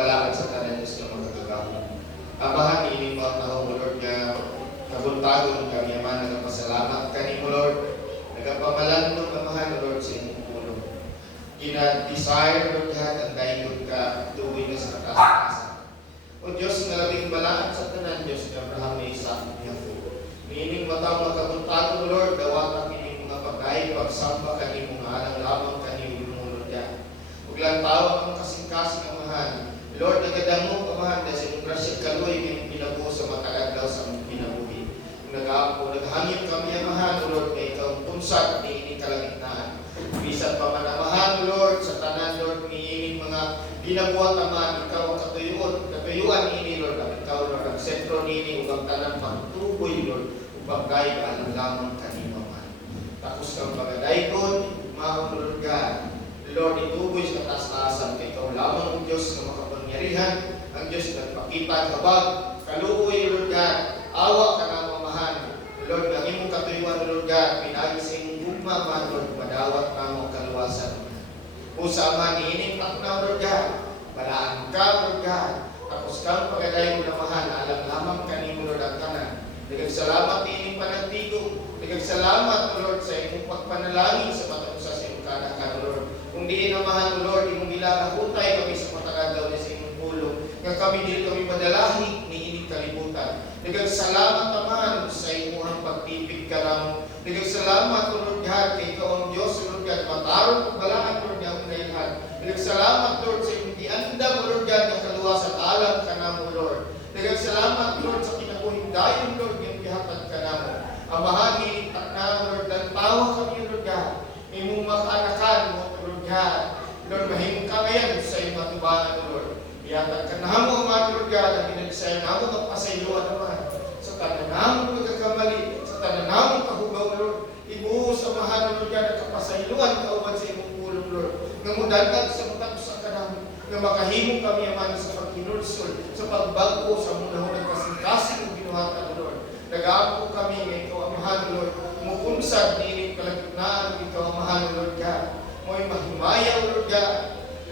Lalakad sa tanan Diyos nga magkagamo. Amahan, ini mo ang nahong Lord nga nabuntagon kami, Ama, nagpasalamat kani mo, Lord. Nagpamalandong, Amahan, Lord, sa inyong tulong. Gina-desire, Lord, ang daigod ka, tuwing ka sa kataas-taasan. O Diyos, nga labing balaan sa tanan, Diyos, nga Abraham, Isaac, Jacob. Meaning matang magkabuntagon, Lord, dawat ang inyong mga pagkain, pagsamba kani mo nga, alang lamang kani mo, Lord, yan. Huwag lang tawag ang kasing-kasing, Amahan. Lord, nagadamo, Amahan, dahil sa inyong grasya kaluoy, may pinabuo sa matagad daw sa mong pinabuhi. Nag-aapo, naghangin kami, Amahan, Lord, na ikaw ang punsat, ni ining kalagitnaan. Bisan pa man, Amahan, Lord, sa tanan, Lord, ni ining mga ginabuhat, Amahan, ikaw ang katuyuan ni ini, Lord, at ikaw, Lord, ang sentro ni ini, upang tanan pagtuboy, Lord, upang gaya ka ng lamang kanino, Amahan. Tapos kang pagadaykon, Mahal, Lord God, Lord, ituboy sa taas-taasan kay ikaw lamang ang Diyos na makapangyarihan, ang Diyos na nagpakita kabag, kaluoy, Lord God, awa ka na mamahan. Lord, ang imong katuyuan, Lord God, pinagi sa imong gugma, man, Lord, madawat na mo kaluwasan. Usa man, iining takna, Lord God, balaan ka, Lord God, tapos kang pagaday mo na mahal, alam lamang kanimo, Lord, ang tanan. Nagagsalamat iining panagtigo, nagagsalamat, Lord, sa imong pagpanalangin sa matapusa sa imong kanak, Lord. Kung di namahan, Lord, imong gilalahutay kami sa matagad daw sa imong pulong, nga kami dili kami madalahi ni ining kalibutan. Nagagsalamat naman sa imong pagtipig ka namo. Nagagsalamat, Lord God, kay ikaw ang Diyos, Lord God, matarong pagbalaan, Lord, nga ang nailahan. Nagagsalamat, Lord, sa imong giandam, Lord God, nga kaluwasan alam ka namo, Lord. Nagagsalamat, Lord, sa kinabuhing dayon, Lord, nga gihatag ka namo. Amahan, inintak na, Lord, ang tawa kami, Lord God. Imong makanakan mo, Lord God. Lord, mahimong ka ngayon sa iyong matubahan, Lord. Ihatag ka na mo, Lord God, ang inalisayan na mo magpasayloan naman. Sa tanan mo magkakamali, sa tanan mo kahugaw, Lord. Ibuhos sa mahal, Lord God, ang kapasayloan kauban sa iyong pulong, Lord. Nga mudagdag sa matapos sa kanang, nga makahimong kami, Aman, sa pagkinulsol, sa pagbago, sa munahon ng kasing-kasing ng binuhatan, Lord. Nag-aapo kami, nga ikaw ang mahal, Lord. Umupunsad, niinig kalagitnaan, ikaw ang mahal, Lord God. Mo'y mahimayaw, Lord God.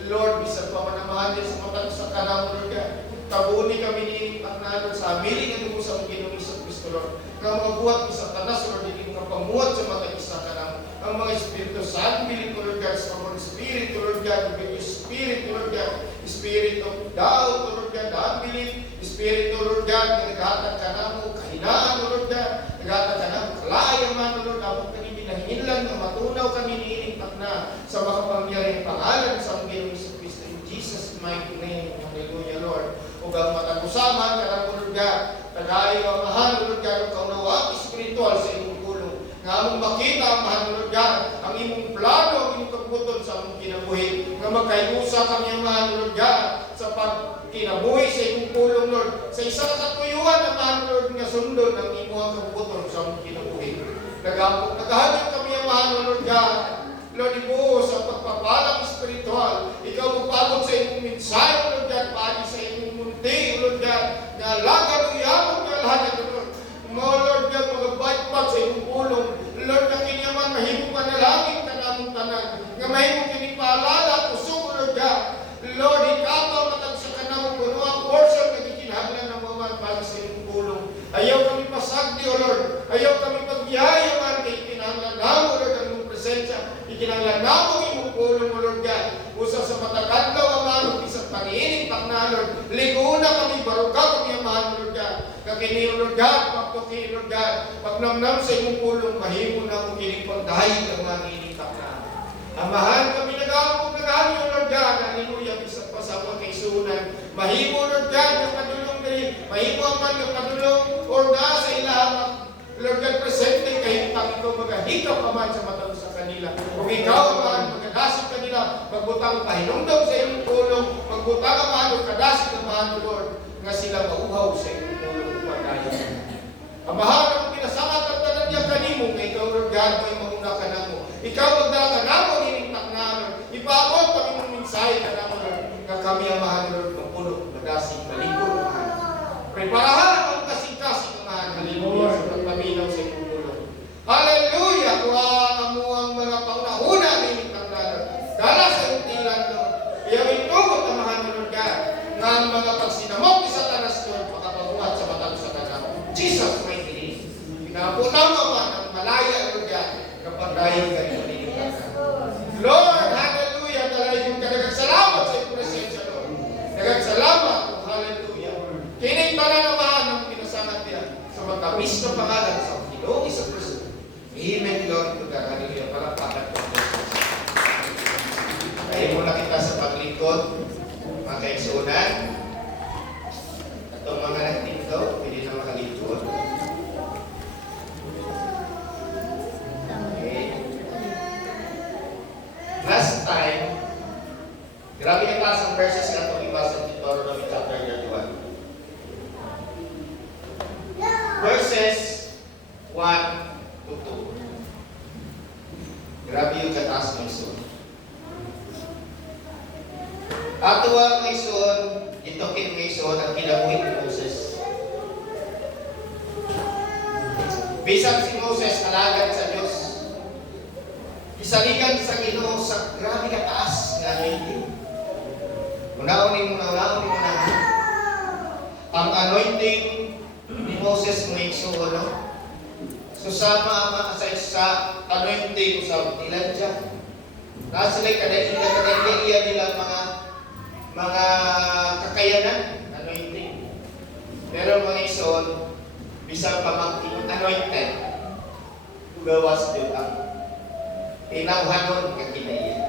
Lord, bisan pa manamahan din sa matang sa kanang, Lord God. Tabuni kami niinig pagnanon sa amiling at mo sa Panginoong Kristo, Lord. Nga mga buhat sa tanas, Lord, hindi mga pamuhat sa matang isa kanang. Ang mga Espiritu Santo, bilin ko, Lord God, sa mga Spirit, Lord God, yung Spirit, Lord God, Spirit of doubt, Lord God, unbelief, Spirit, Lord God, na naghatag ka na mo, kahinaan, Lord God, naghatag ka na mo, kalayang man, Lord, dapat kami binahinlan, na matunaw kami niinig na sa makapangyarihang pangalan sa Panginoong Kristo, in Jesus' mighty name, hallelujah, Lord. Ug ang matagusaman, karang, Lord God, tagay ang mahal, Lord God, ang kaunawang espiritual sa imong pulong, nga among makita, ang mahal, Lord God, ang imong plano, ang imong kabuton sa among kinabuhi, nga magkayusa kami, ang mahal, Lord God, sa pagkinabuhi sa imong pulong, Lord, sa isang katuyuan, ang mahal, Lord, nga sundon ang imong kabuton sa among kinabuhi. Naghahanap kami, ang mahal, Lord God, Lord, ibuo sa pagpapalang espiritual, ikaw magpagod sa imong mensahe, Lord God, pagi sa imong munti, Lord God, na lagan o yamong nga lahat, Lord. Mga, Lord God, mag-abay-pag sa imong pulong, Lord, na kinyaman, mahimong manalangin ka namong tanan, nga mahimong kinipaalala, kusog, Lord God. Lord, ikaw matag sa kanamong kuno ang portion na gikinahanglan ng mga pagi sa imong pulong. Ayaw kami pasagdi, O Lord. Ayaw kami pagbiyaya man kay kinahanglan namo, Lord, ang imong presensya. Ikinahanglan namo imong pulong, O Lord God. Usa sa matakadlaw ang manong isang paniining takna, Lord. Liguna kami, baruga kami ang mahal, Lord God. Kakini, Lord God, pagtuki, Lord God. Pagnamnam sa imong pulong, mahimo na mo kining pagdahil ang mga ining takna. Amahan kami nag-aapog nag-aapog, Lord God. Hallelujah, isang pasapon kay sunan. Mahimo, Lord God, ng padulong dali. Mahimo ang man ng padulong or na sa ilang, Lord God, presente kayo pang ikaw magahikap man sa matang sa kanila. Kung ikaw man magkadasig kanila, magbutang pahinungdom sa iyong tulong, magbutang ang mahal, kadasig ang mahal, Lord, nga sila mauhaw sa iyong tulong upang kaya. Ang mahal ang pinasangat at tanan niya kanimo, nga ikaw, Lord God, may mauna ka na mo. Ikaw magdala ka na mo, ninintak na, Lord. Ipaabot kami mong mensahe ka na mo, Lord, nga kami ang mahal, Lord, magpulong, madasig, maligod, mahal. Preparahan ang kasing-kasing, mahal, hallelujah, sa pagpaminaw sa iyong tulong. Hallelujah! Kuha ka mo ang mga pangunahuna, ninintak na, Lord. Dala sa iyong tilan, Lord. Iyawin tugot ang mahal, Lord God, nga ang mga pagsinamot ni Satanas Lord, makapabuhat sa matag sa kanang Jesus mighty name. Pinapunaw naman ang malaya Lord yan, kapag dayon kayo maligtas. Lord, hallelujah, talagang salamat sa iyong presensya, Lord. Salamat, hallelujah. Kining talanawaan ng pinasangat niya sa matamis na pangalan sa Panginoong Kristo. Amen, Lord, to God, hallelujah. Palakpakan po. Kaya muna kita sa paglingkod, mga kaigsunan. Itong mga nagtinto, hindi na makalingkod. Okay. Last time, grabe yung taas ang verses na itong iba sa Deuteronomy chapter 31. Verses 1 to 2. Grabe yung kataas ng iso. Ato ang ison, itokin ng ison ang kinabuhi ni Moses. Bisang si Moses alagad sa Diyos. Isaligan sa Ginoo sa grabe kataas nga anointing. Unaon mo na. Ang anointing ni Moses mo ison, no? Susama sa anointing sa Elijah. Nasa sila kadaiya nila mga kakayanan, anointing. Pero mga ison, bisang pamangkin, anointed, gawas din ang tinawhanon ng kinaiya.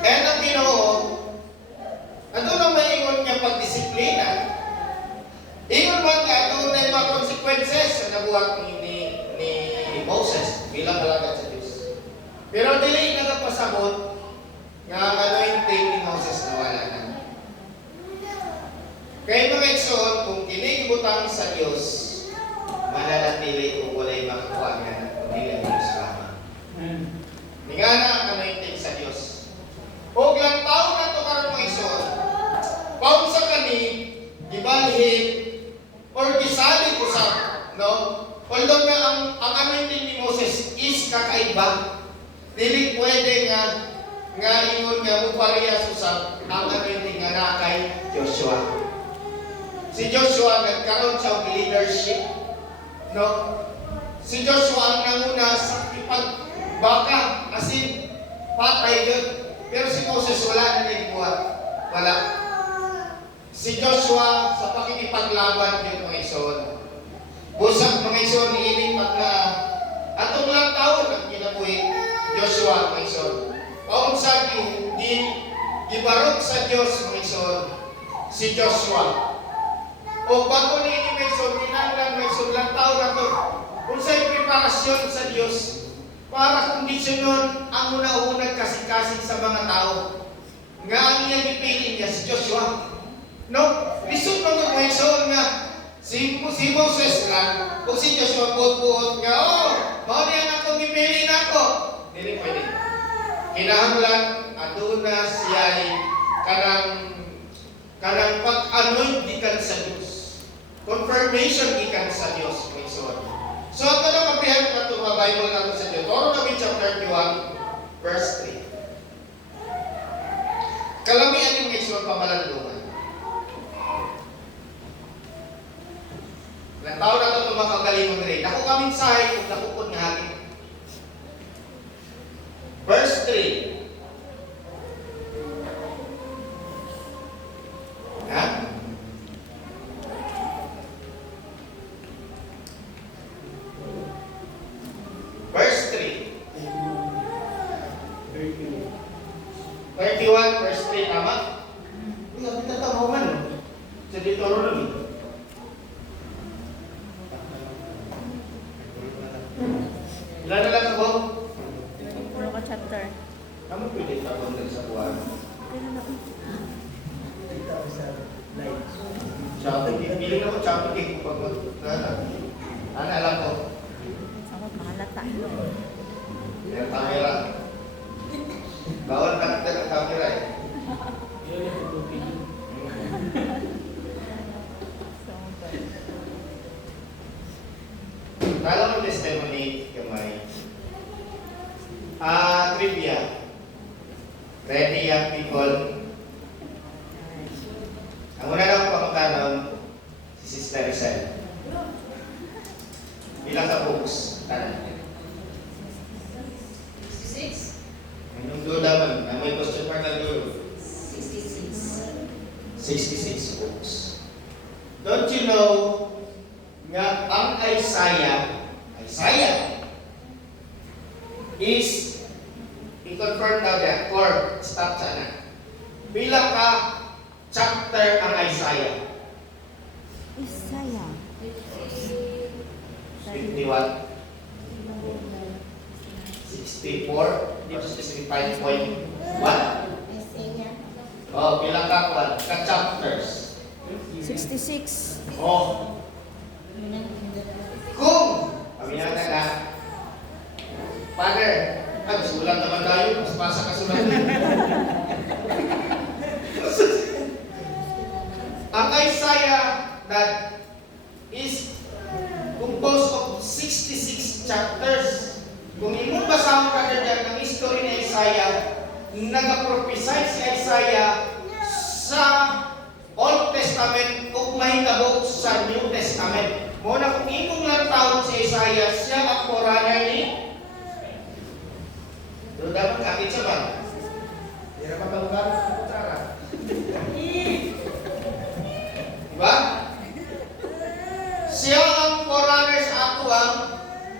And ang Ginoo, ano nang maingon niya pagdisiplina? Ingon man ka, ito na yung mga consequences na nabuhat ni Moses bilang alagad sa Diyos. Pero dili na napasabot nga ang anointing ni Moses nawala na. Kaya mga ikson, kung kinigibutang sa Diyos, mananatili kung wala'y makakuha nga kundi ang Diyos lamang. Nga na ang anointing sa Diyos. O lang taon na ito karoon mga ikson, paun sa kani, gibalhin, or gisali ko sa, no? Although nga ang anointing ni Moses is kakaiba, dili pwede nga ingon nga muparehas usab ang anointing nga na kay Joshua. Si Joshua nagkaroon sa leadership, no? Si Joshua ang nanguna sa ipagbaka, asin patay yun. Pero si Moses wala na nagbuhat. Wala. Si Joshua sa pakikipaglaban yun mga ison. Busag mga ison, iilipat na atong lang taon ang kinabuhi Joshua mga ison. Paong sa gibarok sa Diyos mga ison, si Joshua. O bago ni mga ison, tinanggang mga ison lang taon na to. Kung sa'yo preparasyon sa Diyos, para kondisyonon ang una-unang kasing-kasing sa mga tao. Nga ang iyang ipili niya si Joshua. No? Lisod mo mga ison nga si Moses lang o si Joshua buot-buot nga, mao niya akong ipili na ako. Dili pwede. Kinahanglan aduna siya'y kanang pag-anoint gikan sa Diyos. Confirmation gikan sa Diyos, mga ison. So, ito na kapihan na itong Bible natin sa Deuteronomy chapter 31, verse 3. Kalamian yung ison pamalandungan. Ilang taon na ito tumakagalingon rin. Ako kaming sahay kung nakupod nga hangin. Verse 3. Ha? Verse 3. 31, verse 3. Tama? Uy, ang tatawa man. Sa Deuteronomy. Ilan na lang sa buwan? Puro ka chapter. Kamu pwede tabon din sa buwan. Shopping, pili na ko shopping kung pag alam ko. Samot mahalata ito. Yung camera. Bawal natin ang camera eh. Dalawang testimony kamay. Trivia. Ready young people? 66 books. Don't you know nga ang Isaiah is i-confirm na the or stop sana. Pila ka chapter ang Isaiah? Isaiah. 51, 64, or 65.1? Oh, pila ka chapters? 66. Oh, kung pamilya na Father, sulat naman tayo, mas pasa ka sulat. Ang Isaiah that is composed of 66 chapters. Kung imong basahon ka dyan ang history ni Isaiah, nag-prophesy si Isaiah sa Old Testament ug mahitabo sa New Testament. Muna kung imong lantawon si Isaiah, siya ang forerunner ni pero dapat kakit siya ba? Hindi na makalugar sa kutsara. Diba? Siya ang forerunner sa ako ang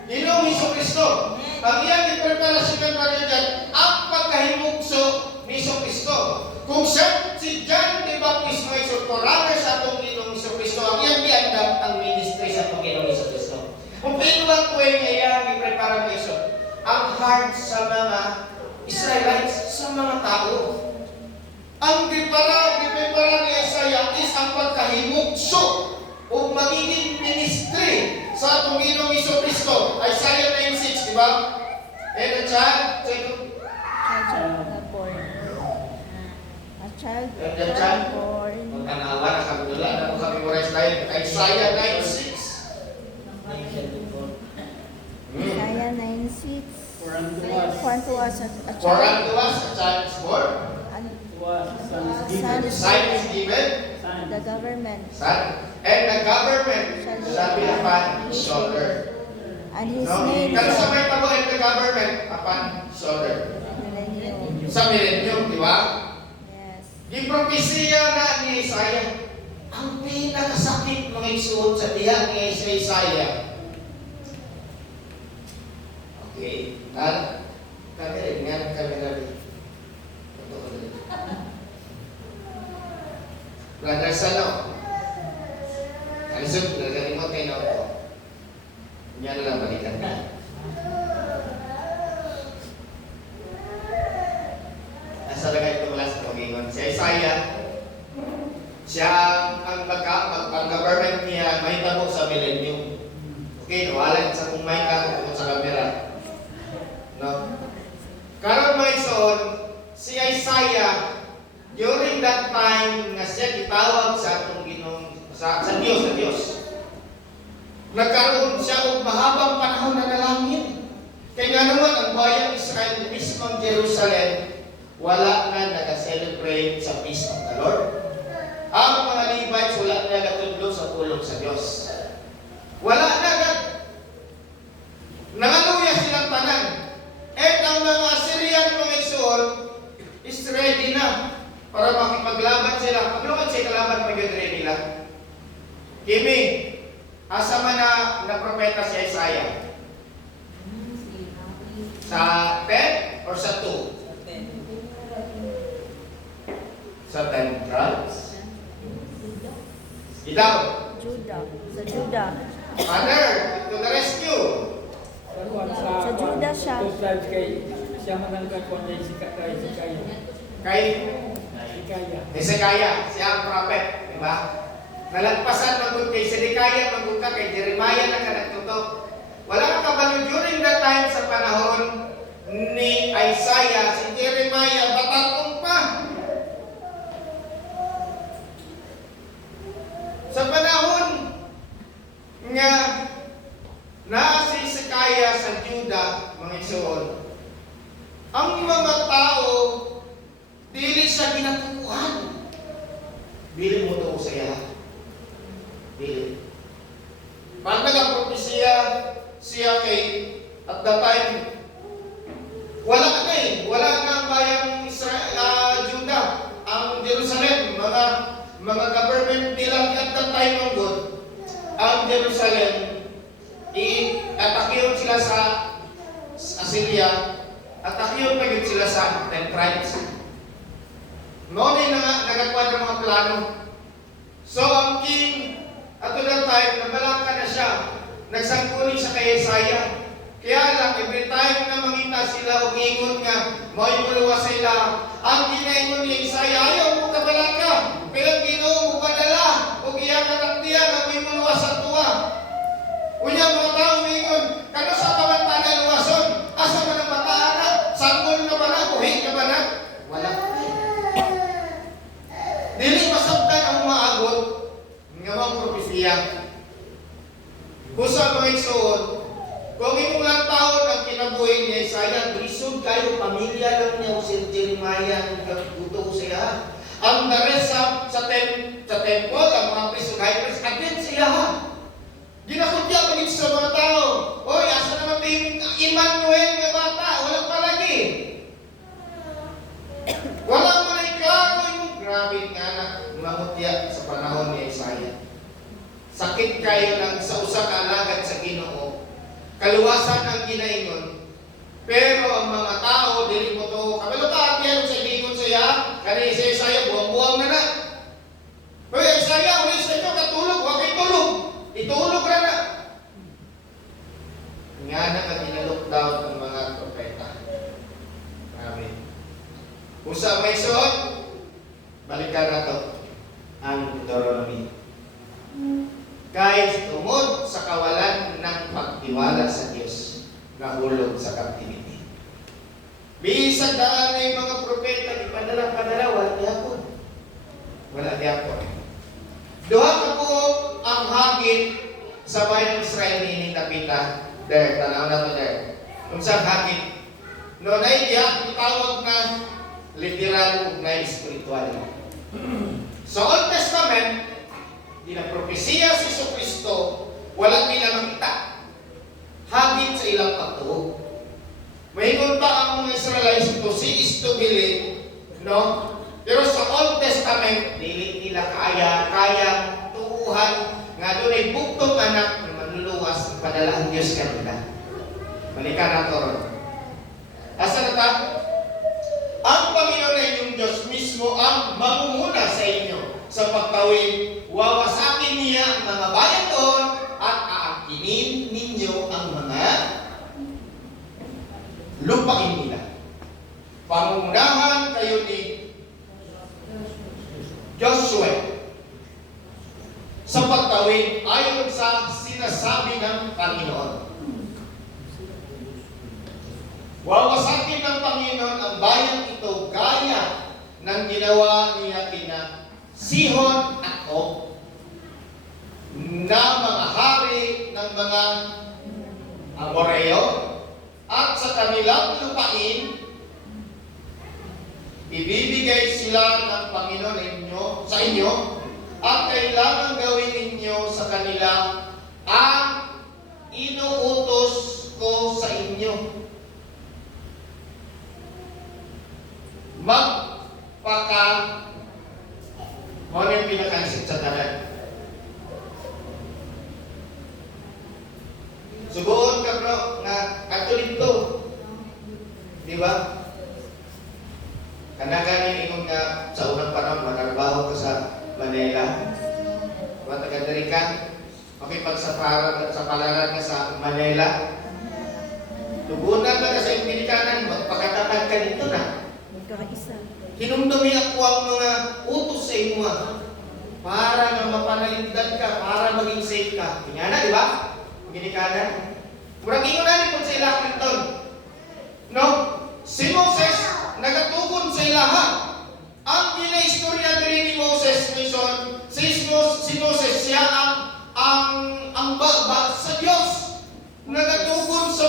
Ginoong Hesukristo. Ang iyang ipreparasyon pa rin dyan, ang pagkahimugso ni Hesukristo. Kung siya, si John the Baptist mo isang forerunner sa atong Ginoong Hesukristo, ang iyang giandam ang ministry sa atong Ginoong Hesukristo. Kung pinuwag ko yung iyang iprepara mo iso, ang heart sa mga Israelites, sa mga tao. Ang prepara ni Isaiah is ang pagkahimugso o magiging ministry sa atong Ginoong Hesukristo. Isaiah 9:6, di ba? And a child, born. A child And the child, born. magkanawa na kami nila, na kami memorize tayo. Isaiah 9:6. Isaiah 9:6. For unto us For unto us a For child. unto us a child is born, was a son is Son given. is son is given, Son. the government, son, and the government shall be upon his shoulder. and his No? name Kaya sa shall may tabo and the government upon his shoulder. millennium. Sa millennium, di ba? Yes. Yung propesya na ni Isaiah, ang pinakasakit mga isuot sa diha ni Isaiah. Okay. Kamera rin. Brother Sano. Alisod, nagaling mo kayo na ako. Yan na lang, balikan na. Nasa lagay ito mula sa pag-ingon. Si Isaiah, siya ang government niya may tabo sa millennium. Okay, nawalan sa kung may katong sa kamera. No? Karon mga ison, si Isaiah, during that time nga siya gitawag sa atong Ginoong sa Diyos. Nagkaroon siya og mahabang panahon na nalangin. Kaya nga naman ang bayang Israel, mismong Jerusalem, wala na nag-celebrate sa Feast of the Lord. Ang mga Levites wala na nagatudlo sa pulong sa Diyos. Wala na nangaluya silang tanan. At ang mga Assyrian mga isuon is ready na para makipaglaban sila. Paglaban siya kalaban pag-ready nila. Kimi, asa man na propeta si Isaiah? Sa 10 or sa 2? Sa 10 tribes? Itaw, Judah. Sa Judah. Father, to the rescue. Sa Judah siya. Two tribes kay siya manangkat ko niya si Kaya. Kay Kaya. Hezekiah, siya ang prophet, di ba? Nalagpasan magud kay Hezekiah, magud ka kay Jeremiah na kanagtutok. Wala ka kabalo during that time sa panahon ni Isaiah, si Jeremiah batakong pa. Sa panahon nga na si Hezekiah sa Judah, mga isuon, ang mga tao dili siya ginatukuhan. Dili mo ito sa iya. Dili. Pag nagapropesya siya kay at that time, wala na Wala na ang bayang Judah, ang Jerusalem, mga mga government nila at the time of God, ang Jerusalem, i-atakiyon sila sa Assyria, atakiyon pa yun sila sa 10 tribes. Noon ay nagakuha ng mga plano. So ang king, at that time, nabalaka na siya, nagsangkuli siya kay Isaiah. Kaya lang, every time na mangita sila o ingon nga, may muluwa sila, ang ginaingon ni Isaiah, ayaw mo kabalaka, pero Ginoo mo padala, o iyakan diyan ang may muluwa sa tuwa. Unya mga tao mingon, kano sa pamantagan luwason, asa man ang mataan na, sanggol na ba na, buhi ka ba na? Wala. Dili masabtan ang maagot, nga mga propesiya. Kusa mga igsoon, kung imong lang taon ang kinabuhi ni Isaiah, brisod kayo, pamilya lang niya o si Jeremiah, ang kaguto ko siya. Ang dares sa temple, ang mga priest of high priest, agad siya ha. Ginakutya pa dito sa mga tao. Oy, asa naman yung Emmanuel nga bata? Walang palagi. Walang mo na iklaro yung grabe nga na mangutya sa panahon ni Isaiah. Sakit kayo ng sa usa ka alagad sa Ginoo. Kaluwasan ang ginaingon. Pero ang mga tao, dili mo to, kabalo ka at yan sa gingon siya, kani si Isaiah, buwang-buwang na na. Pero Isaiah, ulit sa inyo, katulog, huwag kayo tulog. Itulog na na. Nga na ang ginalockdown ng mga propeta. Amen. Kung sa may suot, balikan na to ang Deuteronomy. Kahit tungod sa kawalan ng pagtiwala sa Diyos, nahulog sa captivity. Bisag daan na yung mga propeta, ipadala-padala, wala diyapon. Wala diyapon. Duha ka po ang hagit sa bayan ng Israel ni Tapita. There, tanaw na to there. Kung saan hagit. Noon ay diya, itawag na literal na spiritual. Sa Old Testament, dinapropesiya si Jesucristo, walang nila makita. Hagit sa ilang pagtuo. Mayroon pa ang mga Israelites to see is to believe, no? Pero sa Old Testament, dili nila kayang tuuhan nga doon ay bugtong anak na manluluwas ng padala ang Diyos kanila. Balikan na to. Asa na ta? Ang Panginoon ay inyong Diyos mismo ang mamumuna sa inyo sa pagtawid. Wawasakin niya ang mga bayan doon at aangkinin ninyo ang mga lupain nila. Pangungunahan kayo ni Joshua sa pagtawid ayon sa sinasabi ng Panginoon. Wawasakin ng Panginoon ang bayang ito gaya ng ginawa niya kina Sihon at Og na mga hari ng mga Amoreo at sa kanilang lupain ibibigay sila ng Panginoon sa inyo at kailangan gawin ninyo sa kanila ang inuutos ko sa inyo. Ano yung pinakaisip sa tanan? Subuon ka bro, nga ato dito. Di ba? Kanaganin ingon nga sa unang panahon, manarbaho ka sa Manila. Matagadari ka, makipagsaparan sa palaran ka sa Manila. Tugunan ka sa Impilikanan, magpakatapan ka dito na. Magkakaisa. Hinumdumi ako ang mga utos sa imo para nga mapanalindan ka, para maging safe ka. Kanya di ba? Ginikanan. Murag ingon na rin sa ilang Clinton. No? Si Moses, nagatugon sa ilaha. Ang ginaistorya diri ni Moses, si Moses, siya ang baba sa Diyos. Nagatugon sa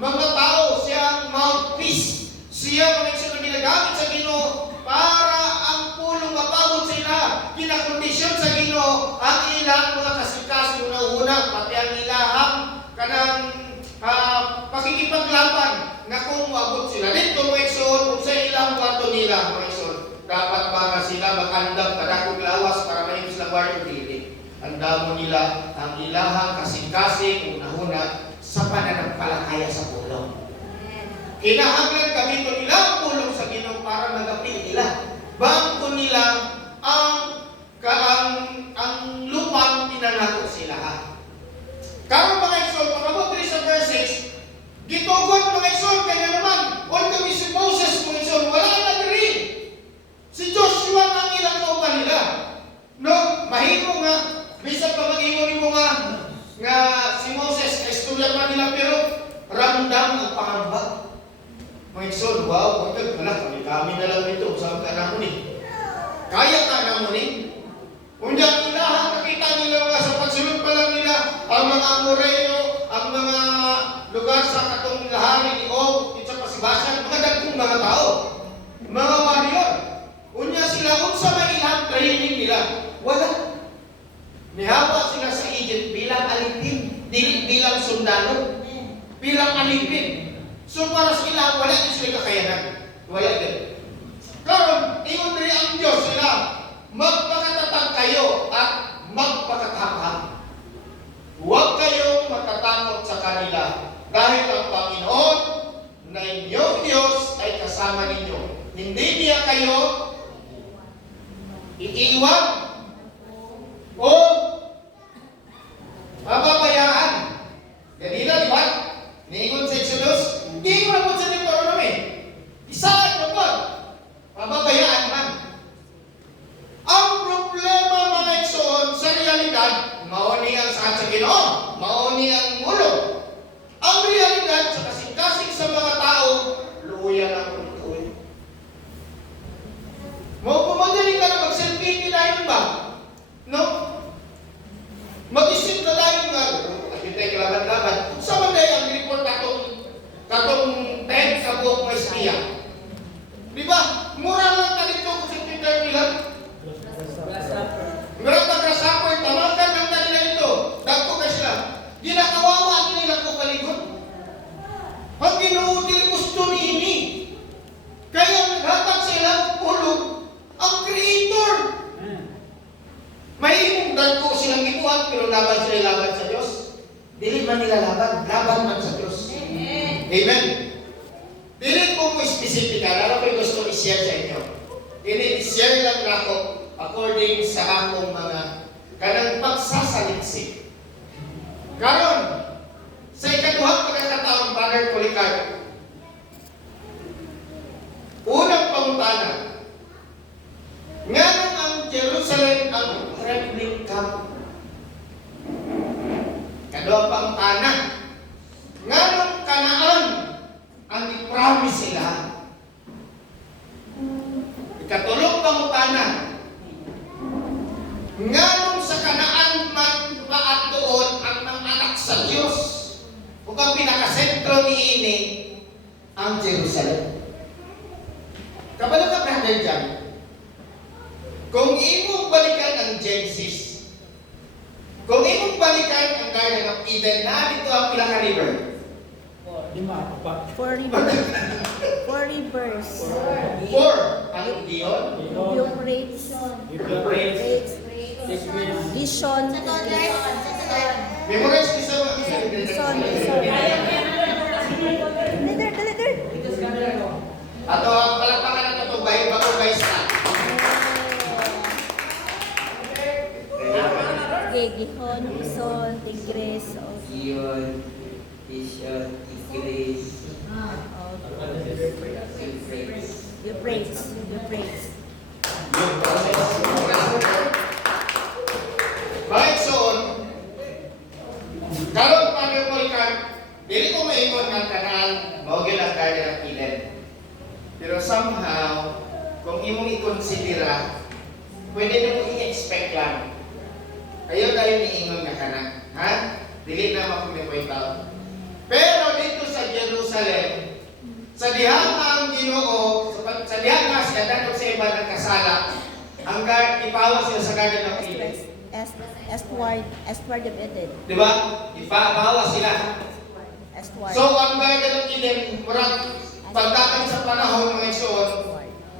mga tao, siya ang mouthpiece. Siya ang ginagamit sa Ginoo para ang pulong mapabot sa ila. Kinakondisyon sa Ginoo ang ilang mga kasikaso na una, pati ang ilahang kanang pakikipaglaban na kung maabot sila. Dito mga igsoon, kung sa ilang bato nila mga igsoon, dapat para sila makandang kadakong lawas andamo nila ang ilahang kasing-kasing unahuna sa pananampalataya sa pulong. Kinahanglan kami ko nila ang pulong sa Ginoo para magapil nila. Bangko nila ang lupang tinanako sila. Karon mga igsoon, pagabot diri sa verse 6, gitugon mga igsoon kaya naman, on kami si Moses mga igsoon, wala na diri. Si Joshua ang ilang kauban nila. No, mahimo nga bisan pa mag-ingon mo nga si Moses kay istorya pa nila pero ramdam ang pangamba. Mga igsoon, wow, wala kami na lang dito sa kanamo ni. Kaya ka namo ni. Unyang ilahan nakita nila nga sa pagsulod pa lang nila ang mga Amoreo, ang mga lugar sa katong lahari ni Og, sa Pasibasan, mga dagkong mga tao, mga warrior. Unya sila unsa may ilang training nila? Wala. Nihawa sila sa Egypt bilang alipin, dili bilang sundalo, bilang alipin. So para sila wala din sila kakayanan. Wala din. Karon ingon diri ang Dios sila, magpakatatag kayo at magpakataphang. Huwag kayong matatakot sa kanila dahil ang Panginoon na inyong Diyos ay kasama ninyo. Hindi niya kayo iiwan o pababayaan. Ganila, di ba? Niingon sa Exodus, hindi mo na sa Deuteronomy. Isa't na po, pababayaan man. Ang problema mga igsoon sa realidad, mauni ang saan sa Ginoo, mauni ang mulo. Ang realidad sa kasing-kasing sa mga tao, luya lang ulit-ulit. Pumadali ka na mag-selfie dahil ba? No? Mag-isip na dahil nga, agitay kalaban-laban. Sa manday ang report katong tent sa buhok may espiya. Di ba? Mura lang ka dito kung sa Twitter nila. Meron pa grasshopper, tamakan ng nila ito. Dagko ka sila. Ginakawawa ang nila ko kalikot. Ang ginuudil gusto ni ini. Kaya naghatag sa ilang pulog ang Creator. May imong dagko silang gibuhat pero laban sila laban sa Diyos. Dili man nila laban man sa Diyos. Amen. Dili ko mo spesifika, lalo ko gusto i-share sa inyo. I-share lang na ako according sa akong mga kanang pagsasaliksik. Karon, sa ikaduhang pagkakataon, Father Policarp, unang pangutana, nganong ang Jerusalem ang trembling camp? Kaduhang pangutana, nganong Kanaan ang i-promise sila? Ikatulong pangutana, nganong sa Kanaan man paatuon ang mga anak sa Diyos ug ang pinakasentro niini ang Jerusalem. Kabalo ka brother dyan, kung imong balikan ang Genesis, kung imong balikan ang Garden of Eden, na dito ang Pilaka River. Four rivers. Four rivers. Four ang Dion, Euphrates. Dishon. memorize isa mo Dishon. Dali. ato ang palakpakan na ito bahay bago guys na. Gihon, Dishon, Tigres. Gion, Vision, Tigris, Euphrates. Baik soon, karon Father Policarp, dili ko maingon ang Kanaan, maugil ang Garden of Eden. Pero somehow, kung imong i-considera, pwede na mo i-expect lang. Ayaw tayo niingon nga Kanaan. Ha? Dili na makumipoint out. Pero dito sa Jerusalem, sa dihang ang Ginoo, sa dihang nga siya dapat sa iba nagkasala, ang ipawa sila sa Garden of Eden. Eastward of Eden. Di ba? Ipabawa sila. Eastward. So, ang Garden of Eden, murag pagdating sa panahon ng Igsoon,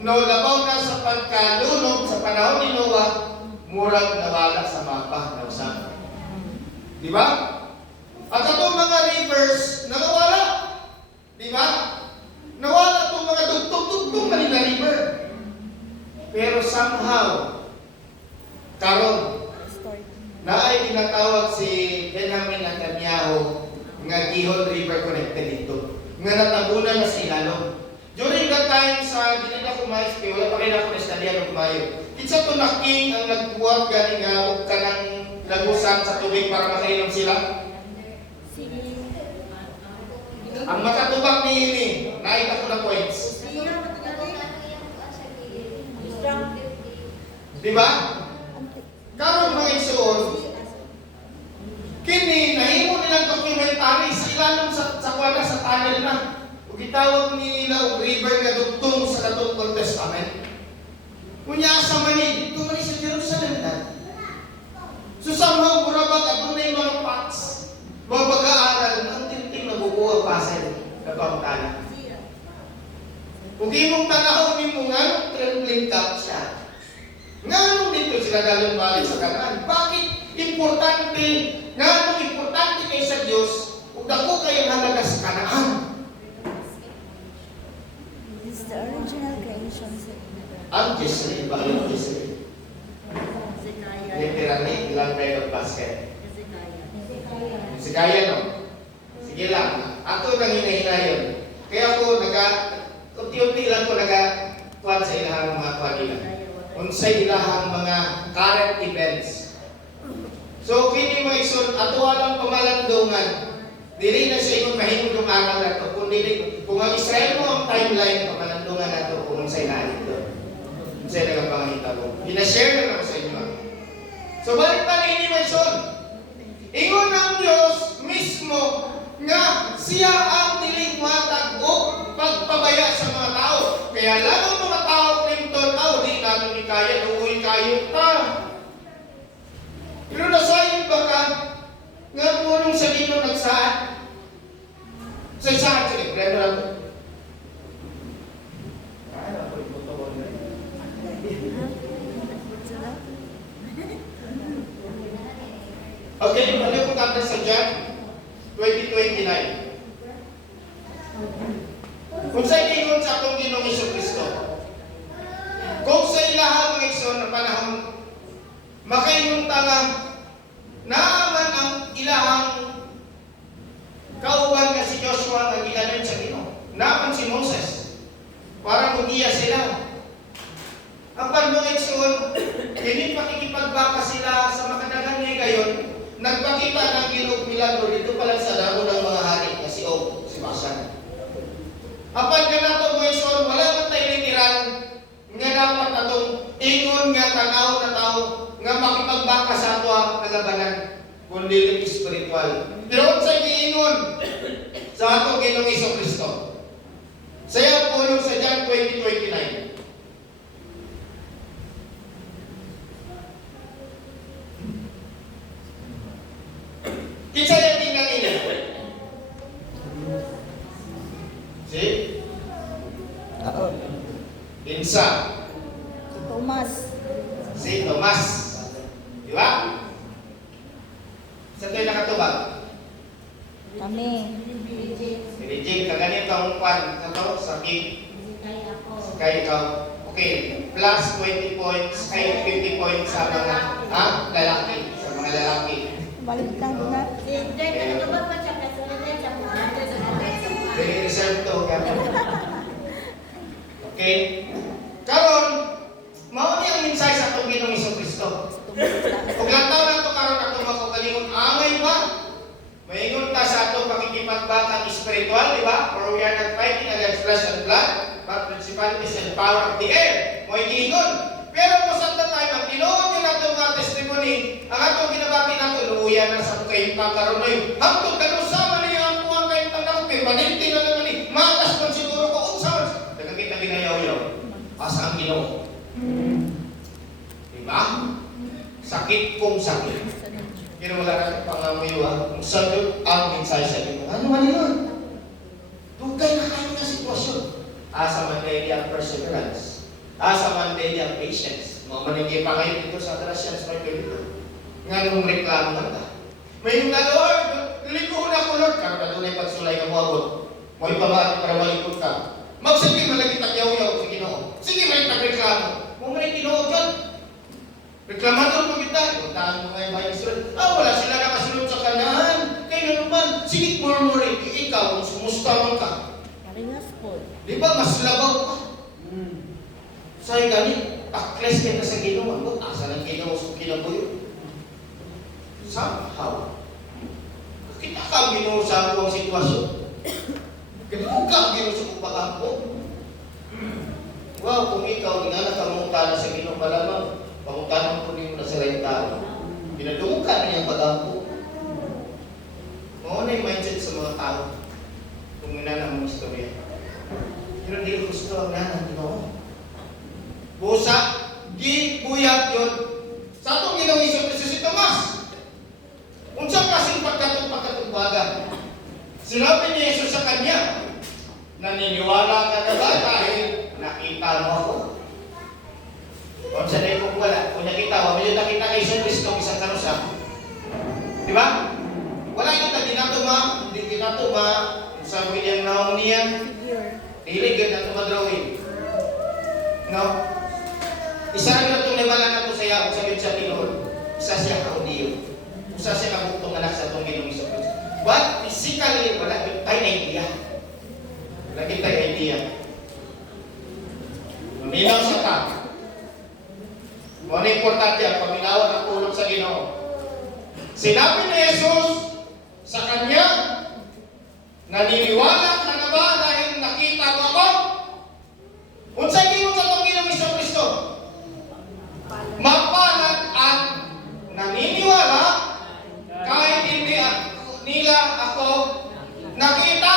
no, labaw na sa pagkalunod sa panahon ni Noah, murag nawala sa mapa na usa. Di ba? At atong mga rivers nawala. Di ba? Nawala itong mga dugtong-dugtong Manila River. Pero somehow, karon Restored. na ay tinatawag si Benjamin Netanyahu nga Gihon River connected dito. Nga natabunan na sa ilalom. During that time sa dinila kumayos, wala pa rin ako na estadya ng kumayo. Itsa to na king ang nagbuwag galing nga og kanang lagusan sa tubig para makainom sila. Ang makatubak ni ini, naita ko na points. Di ba? Karon mga igsoon, kini nahimo nilang dokumentary sa ilalom sa kuwana sa tunnel na. Ug gitawag nila og river nga dugtong sa katong Old Testament. Kunya sa mani dito man sa Jerusalem na. So somehow murabag adunay mga facts. Mga pag-aaral ng tinting nabubuo ang pasay na pamutala. Kung imong tanahon nimo nga trembling cup siya. Nga dito sila dalong balik sa Kanaan. Bakit importante? Nga importante kay sa Diyos ug dako kay halaga sa Kanaan. This is the original creation. Ang Jezreel, bakit ang Jezreel? Literally, ilang tayo ng basket. Si Kaya, no? Sige lang. Ako nang hinahinayon. Kaya ako unti-unti lang ko kuwan sa ilahang mga kuwan nila. Unsay ilahang mga current events. So, kini mga igsoon, ato walang pamalandungan. Dili na siya yung mahimong dumangal na ito. Kung ang Israel mo ang timeline, pamalandungan na ito kung unsay na ito. Unsay nagpangita mo. Pinashare na ako sa inyo. So, balik pa ni ini mga igsoon. Ingon ng Diyos mismo nga siya ang dilingmatag o pagpabaya sa mga tao. Kaya lang ang mga tao Clinton, di natin ni kaya, luoy kayo ta. Pero nasayin ba ka nga punong sa dino nagsaan? Sa isaan, sige, preno lang ito. Okay, balik ko kanta sa John 20:29. Kung sa ingon sa atong Ginoong Jesucristo, kung sa ilahang mga igsoon na panahon, makaingon ta nga naaman ang ilahang kauban nga si Joshua nga gilanon sa Ginoo. Naaman si Moses para mugiya sila. Ang mga igsoon, kini pakikipagbaka sila sa makadagan ni gayon. Nagpakita ng ilog milagro dito pala sa damo ng mga hari na si Og, si Basan. Apan ka na ito mga igsoon, wala man tayo literal nga dapat atong ingon nga tanaw na tao nga makipagbaka sa ato ang labanan kundi spiritual. Pero sa giingon sa ato Ginoong Jesucristo. Saya pulong sa John 20:29. Kinsa yung tingnan nila? See? Kinsa? Si Thomas. Si Tomas. Di ba? Sa ito'y nakatubag? Kami. Si Regine, kaganito ang kwan. Ito, sa king. Kaya ikaw. Okay, plus 20 points, ay 50 points sa mga lalaki. Sa mga lalaki. Baliktad na. Very reserved to. Okay? Karon, mao ni ang mensahe sa atong Ginoong Jesucristo. Kung lantaw na ito karon atong makalingon, angay ba? Maingon ta sa atong pakikipagbakang spiritual, di ba? For we are not fighting against flesh and blood, but principalities and power of the air. Mo'y giingon. Pero kung sa time, ang tinuod din atong mga testimony, ang atong ginabati nato, luuyan na sa kayong pagkaroon na yun. Hangtod ka sa man niya ang buwang kayong tanong, permanente na naman ni, matas man siguro ko, unsaman. Dagang kita ginayaw-yaw. Asa ang Ginoo. Diba? Sakit kong sakit. Pero wala natin pangamuyo kung sagot ang mensahe sa Ginoo. Ano man yun? Dugay na kayo na sitwasyon. Asa man din ang perseverance. Asa man din ang patience. Mga manigay pa kayo dito sa Galatians 5:22. Nga nung reklamo na ta. May nung na, Lord, liliko na ako, Lord. Kaya katunay pagsulay ka mo abot. May pamaat para malikot ka. Magsige malagi tagyaw-yaw sa Ginoo. Sige, may tagreklamo. Mo man Ginoo dyan. Reklamador mo kita. Puntahan mo ngayon ba Israel? Wala sila nakasunod sa kanahan. Kaya naman, sige murmurin. Ikaw, sumusta mo ka. Parehas po. Di ba, mas labaw ka. Sa'yo ganit, pakles ka na sa Ginoo. Ano? Asa ng Ginoo sa kinabuyo? Somehow. Kita ka Ginoo sa akong sitwasyon. Kita ka Ginoo sa akong pag-ampo. Wow, kung ikaw, nga nakamunta na sa Ginoo, malamang, pangutanan ko din mo na sa rin tao. Pinadungo ka na niyang pag-ampo. Mga na yung mindset sa mga tao. Kung minanang mong istorya. Pero di gusto ang nanang Ginoo. Busa, buyat yun. Sa itong Ginoo Iso Kristo si Tomas. Unsang kasing pagkatugbaga. Sinabi ni Jesus sa kanya, naniniwala ka na ba dahil nakita mo ako? Kung sa dahil kung wala, kung nakita mo, medyo nakita kay Jesus Kristo isang kanusa. Di ba? Wala kita dinatuma, hindi dinatuma, sa William Naong niya, Figure. iligid na tumadrawin. No? Isa rin na itong nabala na ito sa iyo, sa yun sa Pinoon. Isa siya kaudiyo. Isa siya kabutong anak sa itong Ginong Iso Kristo. But physically, wala tayo idea. Wala tayo idea. Maminaw siya ka. Ano importante ang paminawan ng tulong sa Ginoo. Sinabi ni Jesus sa kanya, naniniwala ka na ba dahil nakita mo ako? Unsay giingon sa itong Ginong Iso Kristo? Mapalad at naniniwala kahit hindi nila ako nakita.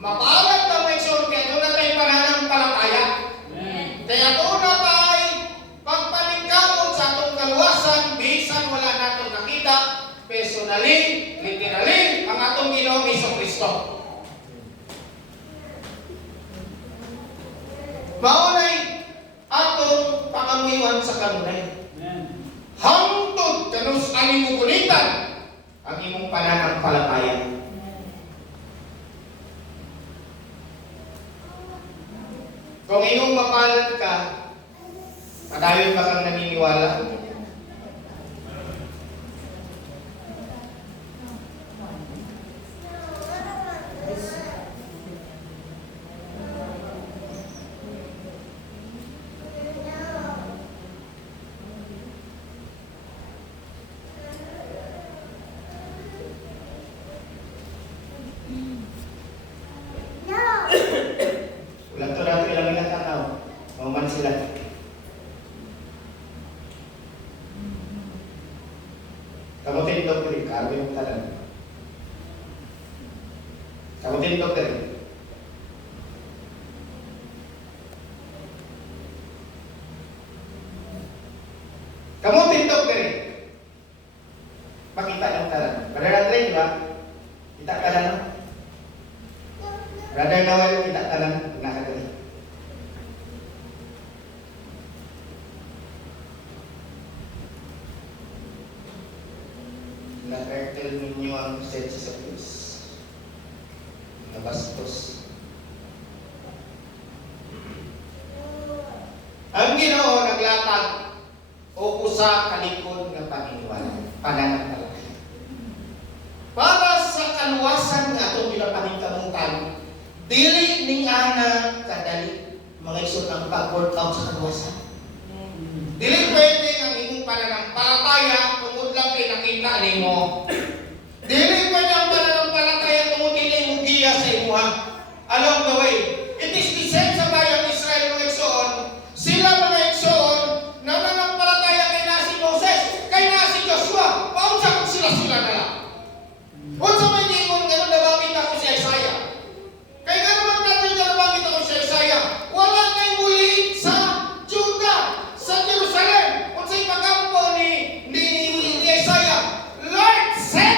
Mapalad na may son kaya doon na tayo pananampalataya. Kaya doon na tayo pagpaningkamot sa atong kaluwasan bisan wala nato nakita personally, literally ang atong Ginoong Iso Kristo. Maunay atong pangamuyuan sa kanunay. Hangtod kanus ang imong kulitan ang imong pananampalataya. Kung iyong mapalad ka, padayon ba kang naniniwala? Ulang to natin ilang ilang Mauman sila. Kamutin dokter, karami yung talan. Kamutin dokter. Kamutin dokter. Makita yung talan. Brother Andre, di ba? Kita talan, no? Brother Nawal, kita talan. Nakadali. Na-ertel ninyo ang sense sa Diyos. Nabastos. Ang Ginoo naglatag o usa kalikod nga paniniwala, pananampalataya. Para sa kaluwasan nga atong ginapaningkamutan, dili ning ana kadali mga isod ang pag-workout sa kaluwasan. Dili pwede ang imong pananampalataya tungod lang kay nakita nimo. Dili pwede ang pananampalataya tungod dili mo giya sa imuha. Along the way, it is the same sa bayang Israel mga igsoon. Sila mga igsoon nananampalataya kay na si Moses, kay na si Joshua. Paunsa kung sila na lang. Unsa may giingon nga nabangit ako si Isaiah. Kay nga naman natin nga nabangit ako si Isaiah. Wala kay muli sa Judah, sa Jerusalem. Unsay pagampo ni Isaiah? Lord, save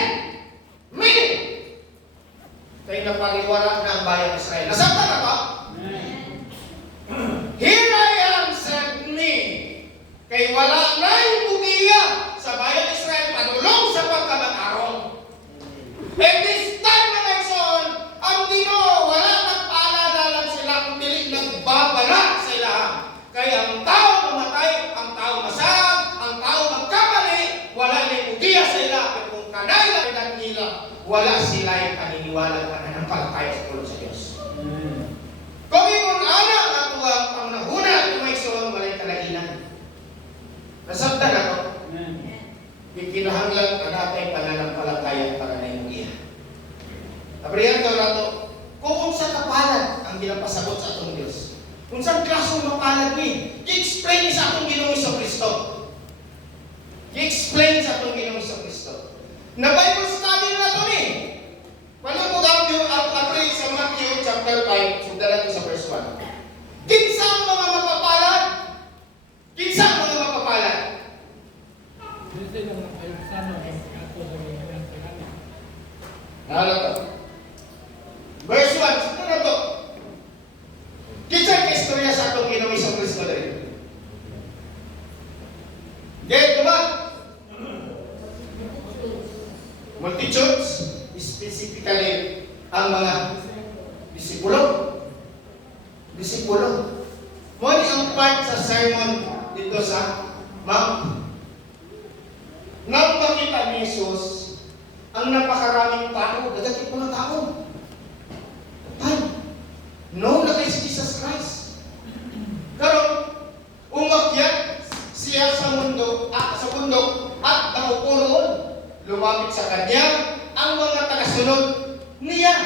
Kay wala na yung bugiya sa bayan Israel panulong sa pagkabatarong. And this time na nagsoon, ang Ginoo wala nagpaalala lang sila kung dili nagbabala sila. Kaya ang tao mamatay, ang tao masag, ang tao magkamali, wala na yung bugiya sa ila. Pero kung kanay lang nila, wala sila yung paniniwala pananampalataya sa tulong sa Diyos. Kung ingon ana ang atuang pangunahuna at tumaysoon, walay kalainan. Nasabta na to. Ikinahanglan ka natin pananampalataya para na yung iya. Nabriyan daw na to, kung sa kapalan ang ginapasabot sa atong Diyos. Kung saan klasong mapalad ni, i-explain sa atong Ginoong Kristo. I-explain sa atong Ginoong Kristo. Na Bible study na to ni. Wala mo apre sa Matthew chapter 5, sundalan ko sa verse 1. Kinsa ang mga mapapalad? Kinsa ang mga mapapalad? Ano to? Verse 1, sundan na to. Kinsa ang istorya sa atong Ginoong Kristo rin? Okay, diba? Multitudes, specifically ang mga disipulo. Muna ang part sa sermon dito sa Mount. Nang makita ni Jesus ang napakaraming tao, dagati po ng tao. No, na kay Jesus Christ. Karon umakyat siya sa bundok at naupuroon. Lumapit sa kanya ang mga tagasunod niya.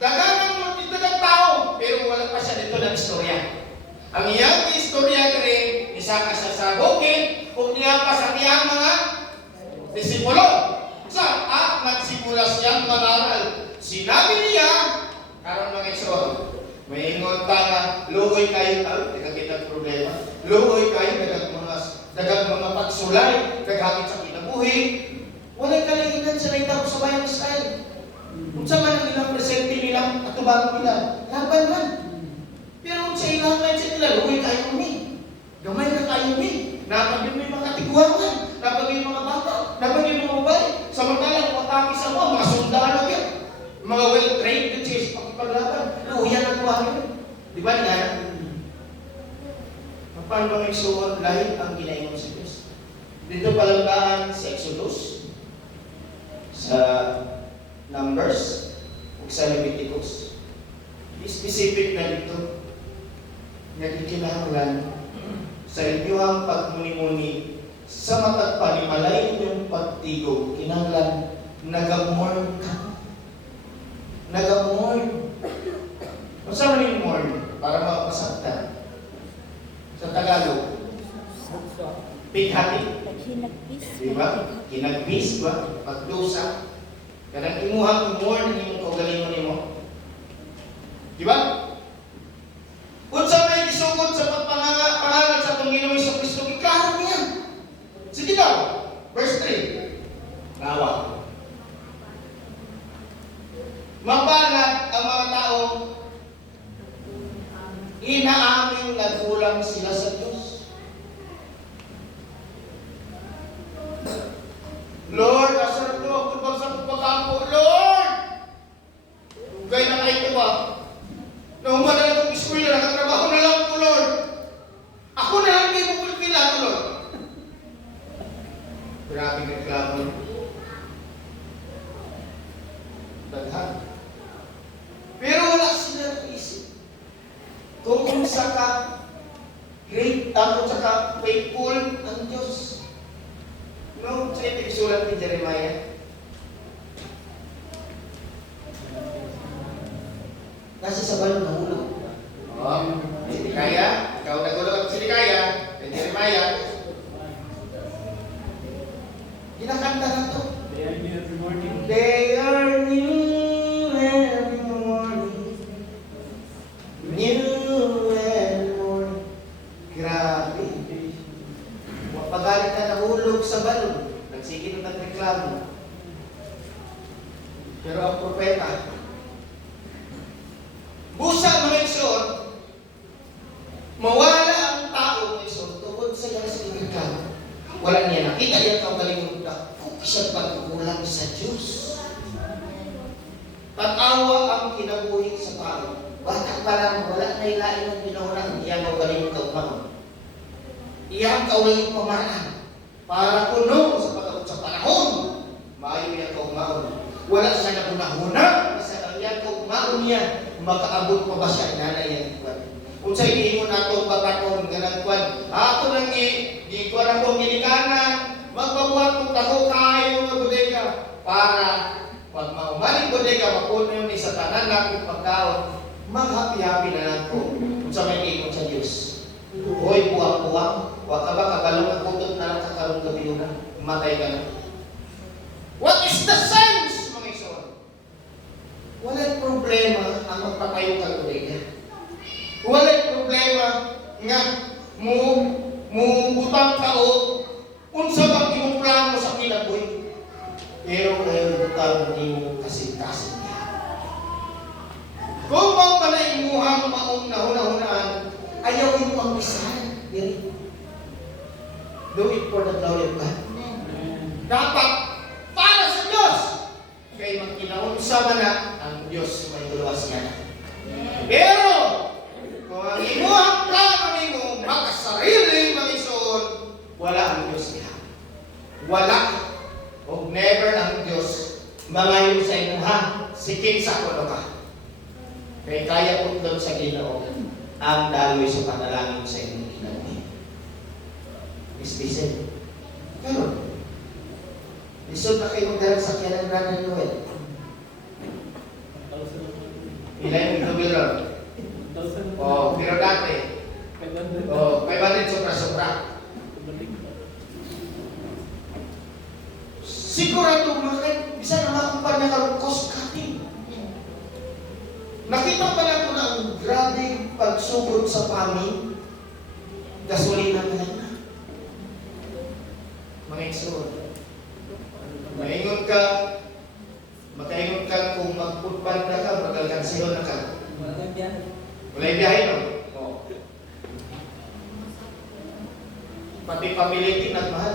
Daganang magtitagag tao, pero wala pa siya dito ng istorya. Ang iyang istorya rin, isa ka siya sa bukid, kung niya pa sa tiyang mga disipulo. At nagsimula siyang mag-aral. Sinabi niya, karon mga isor, may ingon ta nga, luoy kayo, kita problema, luoy kayo, dagang mga pagsulay, daghangit sa kinabuhi. Walay kalinginan sa naitabo sa bayan Israel. Kung sa man ang ilang presente nilang at tubago nila, laban man. Pero kung sa ilang mindset nila, luwi kayo mi. Gamay na kayo mi. Napagin mo yung mga katiguangan. Napagin yung mga bata. Napagin yung mga babae. Samantalang mataki sa mga sundaan na yan. Mga well-trained din siya sa pagpaglaban. Luwihan ang tuwa nyo. Di ba niya? Paano mga isuon, lahit ang ginayon sa Diyos. Dito palanggaan sa Exodus, sa Numbers, o sa Leviticus. Specific na dito, nagkikinahanglan sa inyong pagmuni-muni sa matagpanimalay inyong pagtigog, kinahanglan nagamorn ka. Nagamorn. Kung saan mo yung morn? Para makapasagtan. Sa Tagalog, pighati. Hinagpis. Diba? Kinagbis ba? Pagdusa. Kanang imuhang umor ng imong kaugalingon nimo. Diba? Kung sa may isugod sa pagpangalan sa atong Ginoong Kristo, iklaro niya. Sige daw. Verse 3. Lawa. Mabanat ang mga tao, inaaming nagkulang sila sa Diyos. Lord, asar ko, kung sa pagkako, Lord! Gaya na kayo ba? Nauma na lang kong eskwela, nakatrabaho na lang ko, Lord. Ako na lang may pupulpila ko, Lord. Grabe reklamo. Daghan. Pero wala sila naisip. Kung sa ka great, ako sa ka faithful ang Diyos. No, sa ito isulat ni Jeremiah. Nasa sa balon na ulo. Hindi kaya. Ikaw nagulog ako hindi kaya. Kay Jeremiah. Kinakanta na to. They are new every morning. They are new every morning. New every morning. Grabe. Pagalit na nahulog sa balon. Nagsige ng nagreklamo. Pero ang propeta, busa mga igsoon, mawala ang tao ng igsoon tungkol sa iyang sinigit Wala niya nakita yan kaugalingon na kung isang pagkukulang sa Diyos. Tatawa ang kinabuhi sa tao. Bata pa lang, wala na ilain ng binahurang iyang kaugalingon kaumang. Iyang kaugalingon pamaraan. Para kuno sa pagkakot sa panahon, maayo iyang kaumang. Wala siya na kunahuna, kasi ang iyang kaumang niya, makaabot pa ba siya inanay yang ikwan. Kung sa iniingon nato pagkaton nga nagkwan, ato nang gikuan akong ginikanan, magpabuhat kong tako kayo nga bodega para pag maumaling bodega mapuno ni sa tanan na akong pagkaon, mag-happy-happy na lang ko kung sa may ikon sa Diyos. Hoy, buwang-buwang, wag ka ba kagalong ang kutot na lang kakarong gabi na, matay ka na. What is the sense, mga ison? Walang problema ang magpatayo ka bodega. Walang problema nga utang ka o unsa bang imong plano sa kinabuhi. Pero ngayon utang mo kasing-kasing niya. Kung mao pa na imuhang maong nahuna-hunaan, ayaw mo pang bisan. Do it for the glory of God. Dapat para sa Diyos. Kaya magkinaunsa man na ang Diyos may tuluwas niya. Pero kung ang imuhang plano nimo makasarili mag-ison, wala ang Diyos niya. Wala. O never ang Diyos mangayon sa imuha, siking sa kuno ka. Kaya kaya putlon sa Ginoo ang daloy sa panalangin sa inyong kinabuhi. Isbisin. Pero, lisod na kayo magdalang sa kiyanan na ng Noel. Ilan yung tubilon? Oh, pero dati. Oh, may batid sobra-sobra. Sigurado makit, bisa na makumpar na karong cost cutting. Nakita pa na ko na ang grabe pagsugod sa pami. Gasolina na lang na. Mga isun. Maingon ka, makaingon ka kung magputpan na ka, magkalkansiyon na ka. Walay biyahe no? Oo. Pati pamilya nagmahal.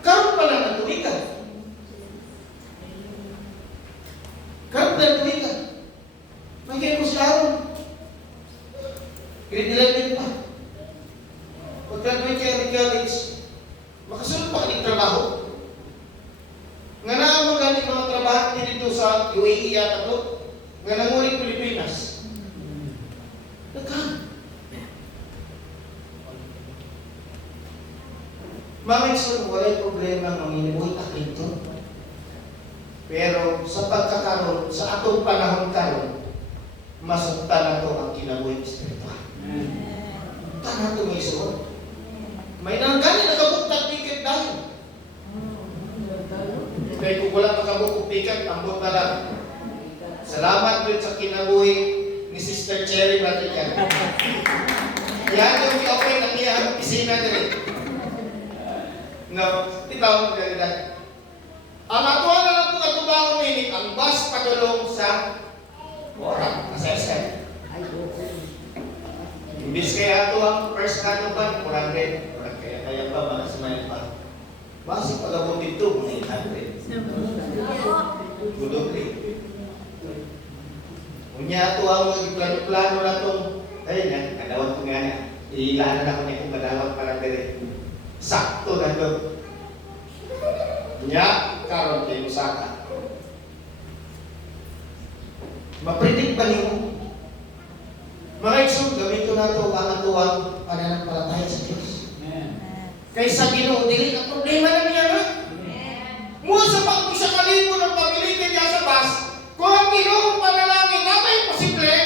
Karon pa lang natuwigan. Karon pa lang natuwigan. Magiging ko siya aron. Grade 11 pa. Pag-graduate kayo ng college, makasunod pa kaning trabaho. Nga naamang galing mga trabaho dito sa UAE yata to, nga nanguling Pilipinas. Nagkaan. Mga isun, walay problema ng minibuhi dito. Pero sa pagkakaroon, sa atong panahon karon, masukta na to ang kinabuhi espiritual. Tanan to may isun. May nanggaling nakabuktak ticket dahil. Kaya kung wala makabukok ticket, ambot na lang. Salamat din sa kinabuhi ni Sister Cherry Bratican. Yan yung i-open ang iyang pisina din. No, itaw mo ganda. Ang atuwa na lang kung atubang minit, ang bus padulong sa Bora, Asesel. Imbis kaya ito ang first na ba, 400. Kaya pa, mga sumayan pa. Basi pag-abot dito, 800. Gudobli. Unya ito ang plano-plano na itong, ay nga, kadawat ko nga na. Iilanan ako niya kung kadawat para dire. Sakto na ito. Unya, karon kayo saka. Mapredict ba niyo? Mga isun, gamitin na ito ang atuwang pananampalataya sa Diyos. Kaysa Ginoo, dili ang problema na niya na. Mula sa pag-isa kalibo ng pamilitin niya sa bus, kung ang Ginoo panalangin, na may posible?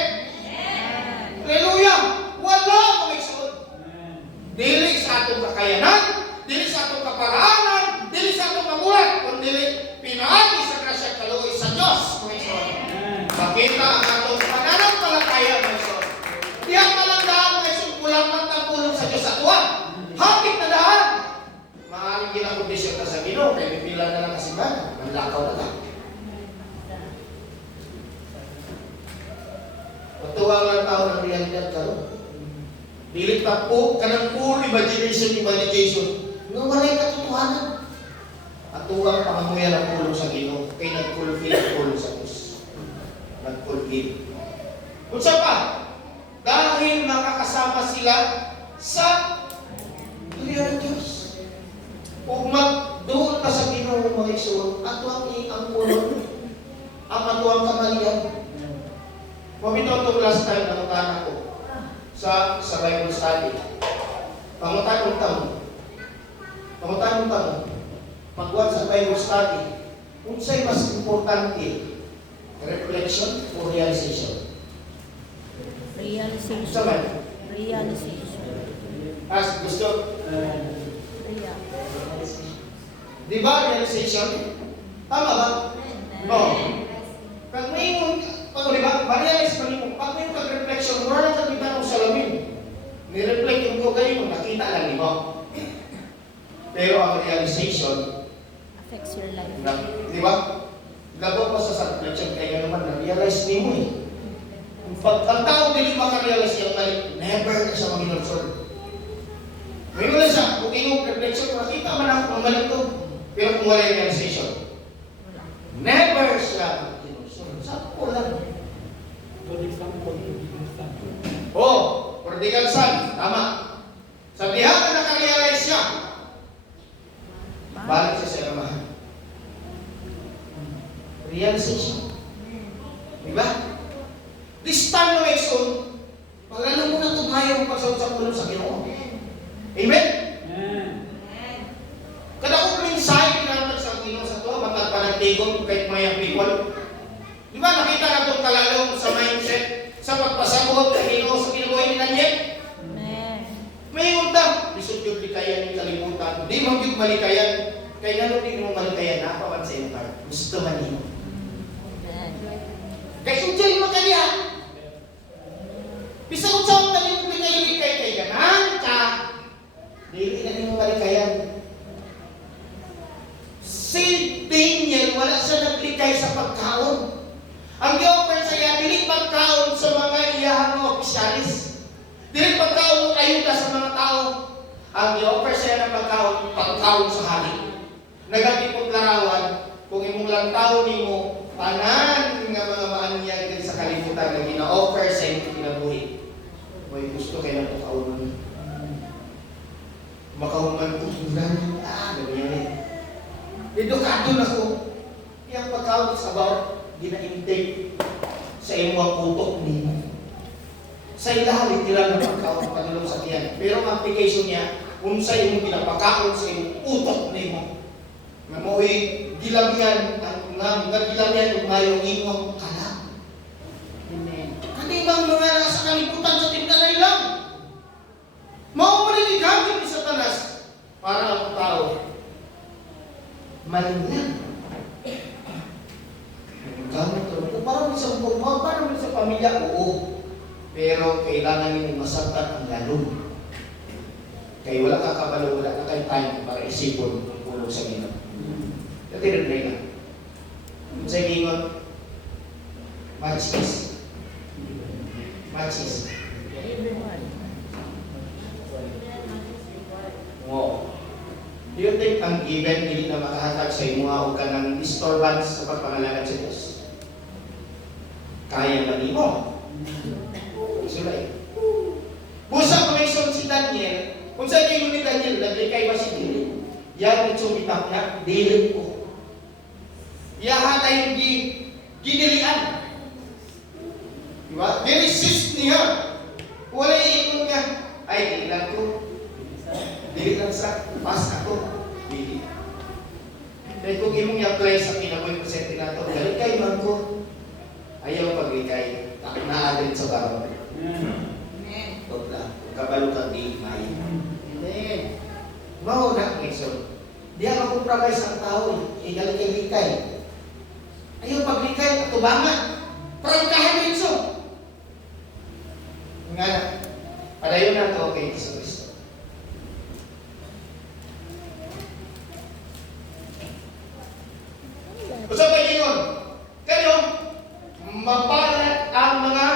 Hallelujah! Wala mga isun. Dili sa atong kakayanan, dili sa atong kaparaanan, dili sa atong mabuhat, kundi pinaagi sa grasya kaluoy sa Diyos, mga isun. Makita ang atong pananampalataya, mga isun. Diyan malandaan, mga isun, kulang man ang pulong sa Diyos sa tuwan. Hapit na daan. Maaaring ginakondisyon ka sa Ginoo, kaya pipila na lang kasimbahan. Manlakaw na lang. Patuwa nga tao ng realidad karon. Dili pa po, kanang puro imagination. Nga walay katotohanan. At tuwang pangamuya ng pulong sa Ginoo kay nag-fulfill ang pulong sa Diyos. Nag-fulfill. Kung saan pa? Dahil makakasama sila sa Halian ng Diyos. Kung doon ka sa Ginoo mga igsoon, ato ang pulong, ang ato ang kamalian. Mabito itong last time na mutana ko sa Bible study. Pangutanong tamo. Pagkuhan sa Bible study, kung sa'y mas importante, reflection o realization? Realization. Sama. Realization. As gusto, Real. di ba realization? Tama ba? No. Pag may di ba, ma-realize pa niyo, pag may reflection, wala lang kita ng salamin. Ni-reflect yung ko kayo, nakita lang niyo. Pero ang realization, Affects your life. di ba? Gabo pa sa reflection, kaya naman na-realize niyo eh. Pag ang tao dili makarealize yung mali, never na siya mag-inulsor. May wala siya, kung iyong reflection, nakita man ako ng mali ito. Pero kung wala yung realization, never siya mag-inulsor. Sakto lang. For example, Oh, prodigal son, tama. Sa diha na nakarealize siya, balik siya sa amahan. Realization. Diba? This time na may son, pag-alam mo na tumayo ang pagsaot sa puno sa Ginoo. Amen? Kada ko mensahe pinatag sa Ginoo sa to, matag panagtigong kahit mayang people. Di ba nakita na itong kalalong sa mindset, sa pagpasabot sa Ginoo sa kinabuhi ni Daniel? Amen. May unta, lisod yung likayan yung kalimutan. Di mo yung malikayan. Kaya nga di mo malikayan, napawan sa iyo part. Gusto man niyo. Amen. Kaya enjoy mo kaya. Bisa kung saan ka yung likay kay ganan ka. Dili na niyo malikayan. Si Daniel, wala siya naglikay sa pagkaon. Ang i-offer sa iya, dili pagkaon sa mga iyahang mga opisyalis. Dili pagkaon ng ayuda sa mga tao. Ang i-offer sa iya ng pagkaon sa hari. Nagatipong larawan, kung imong lang tao ni mo, tanan nga mga maanyag sa kalimutan na gina-offer sa iyong kinabuhi. May gusto kayo na pagkaon. Makahuman ko tingnan. Ganyan eh. Edukado na ko. Yung pagkaon is about gina-intake sa iyong mga putok nimo. Sa ilalim nila ng pagkaon panulong sa tiyan. Pero ang application niya, kung sa iyong pinapakaon sa iyong utok nimo. Nga mo'y gilamian, nagilamian kung mayong imong kalam. Amen. Hindi bang mga nasa kaliputan sa tingnan lang? Mauulit igamit ni Satanas para ang tao malingan. Gamit ito. Parang isang pagmamahal, parang sa pamilya, oo. Pero kailangan nyo masaktan ang lalong. Kaya wala ka kabalo, wala ka kay time para isipon ang pulong sa Ginoo. Ito tinatry lang. Kung sa Ginoo, matches. Matches. Oo. Do you think ang given dili na makahatag sa imo o ka ng disturbance sa pagpangalanan sa Diyos? Kaya ba nimo? Sulay. Busa connection si Daniel. Kung sa inyo ni Daniel, naglikay ba si Dili? Yan ito bitap na, dili ko. Yahan ay ginilian. Diba? Niresist niya. Wala iikot niya. Ay, dili lang ko. Dili lang sa pas ako. Dili. Kaya kung imong i-apply sa kinabuhi ko sa tinato, galikay man ko. Ayaw paglikay. Naadin sa baro. Amen. Huwag lang. Kabalo kang di may. Amen. Mauna, Mason. Di ako compromise ang tao. Igalikay-likay. Ayaw paglikay. Tubangan. Prangkahan Mason. Nga na. Padayon na ito kay Jesus Cristo. Gusto ba yun? Kayo, mapalat ang mga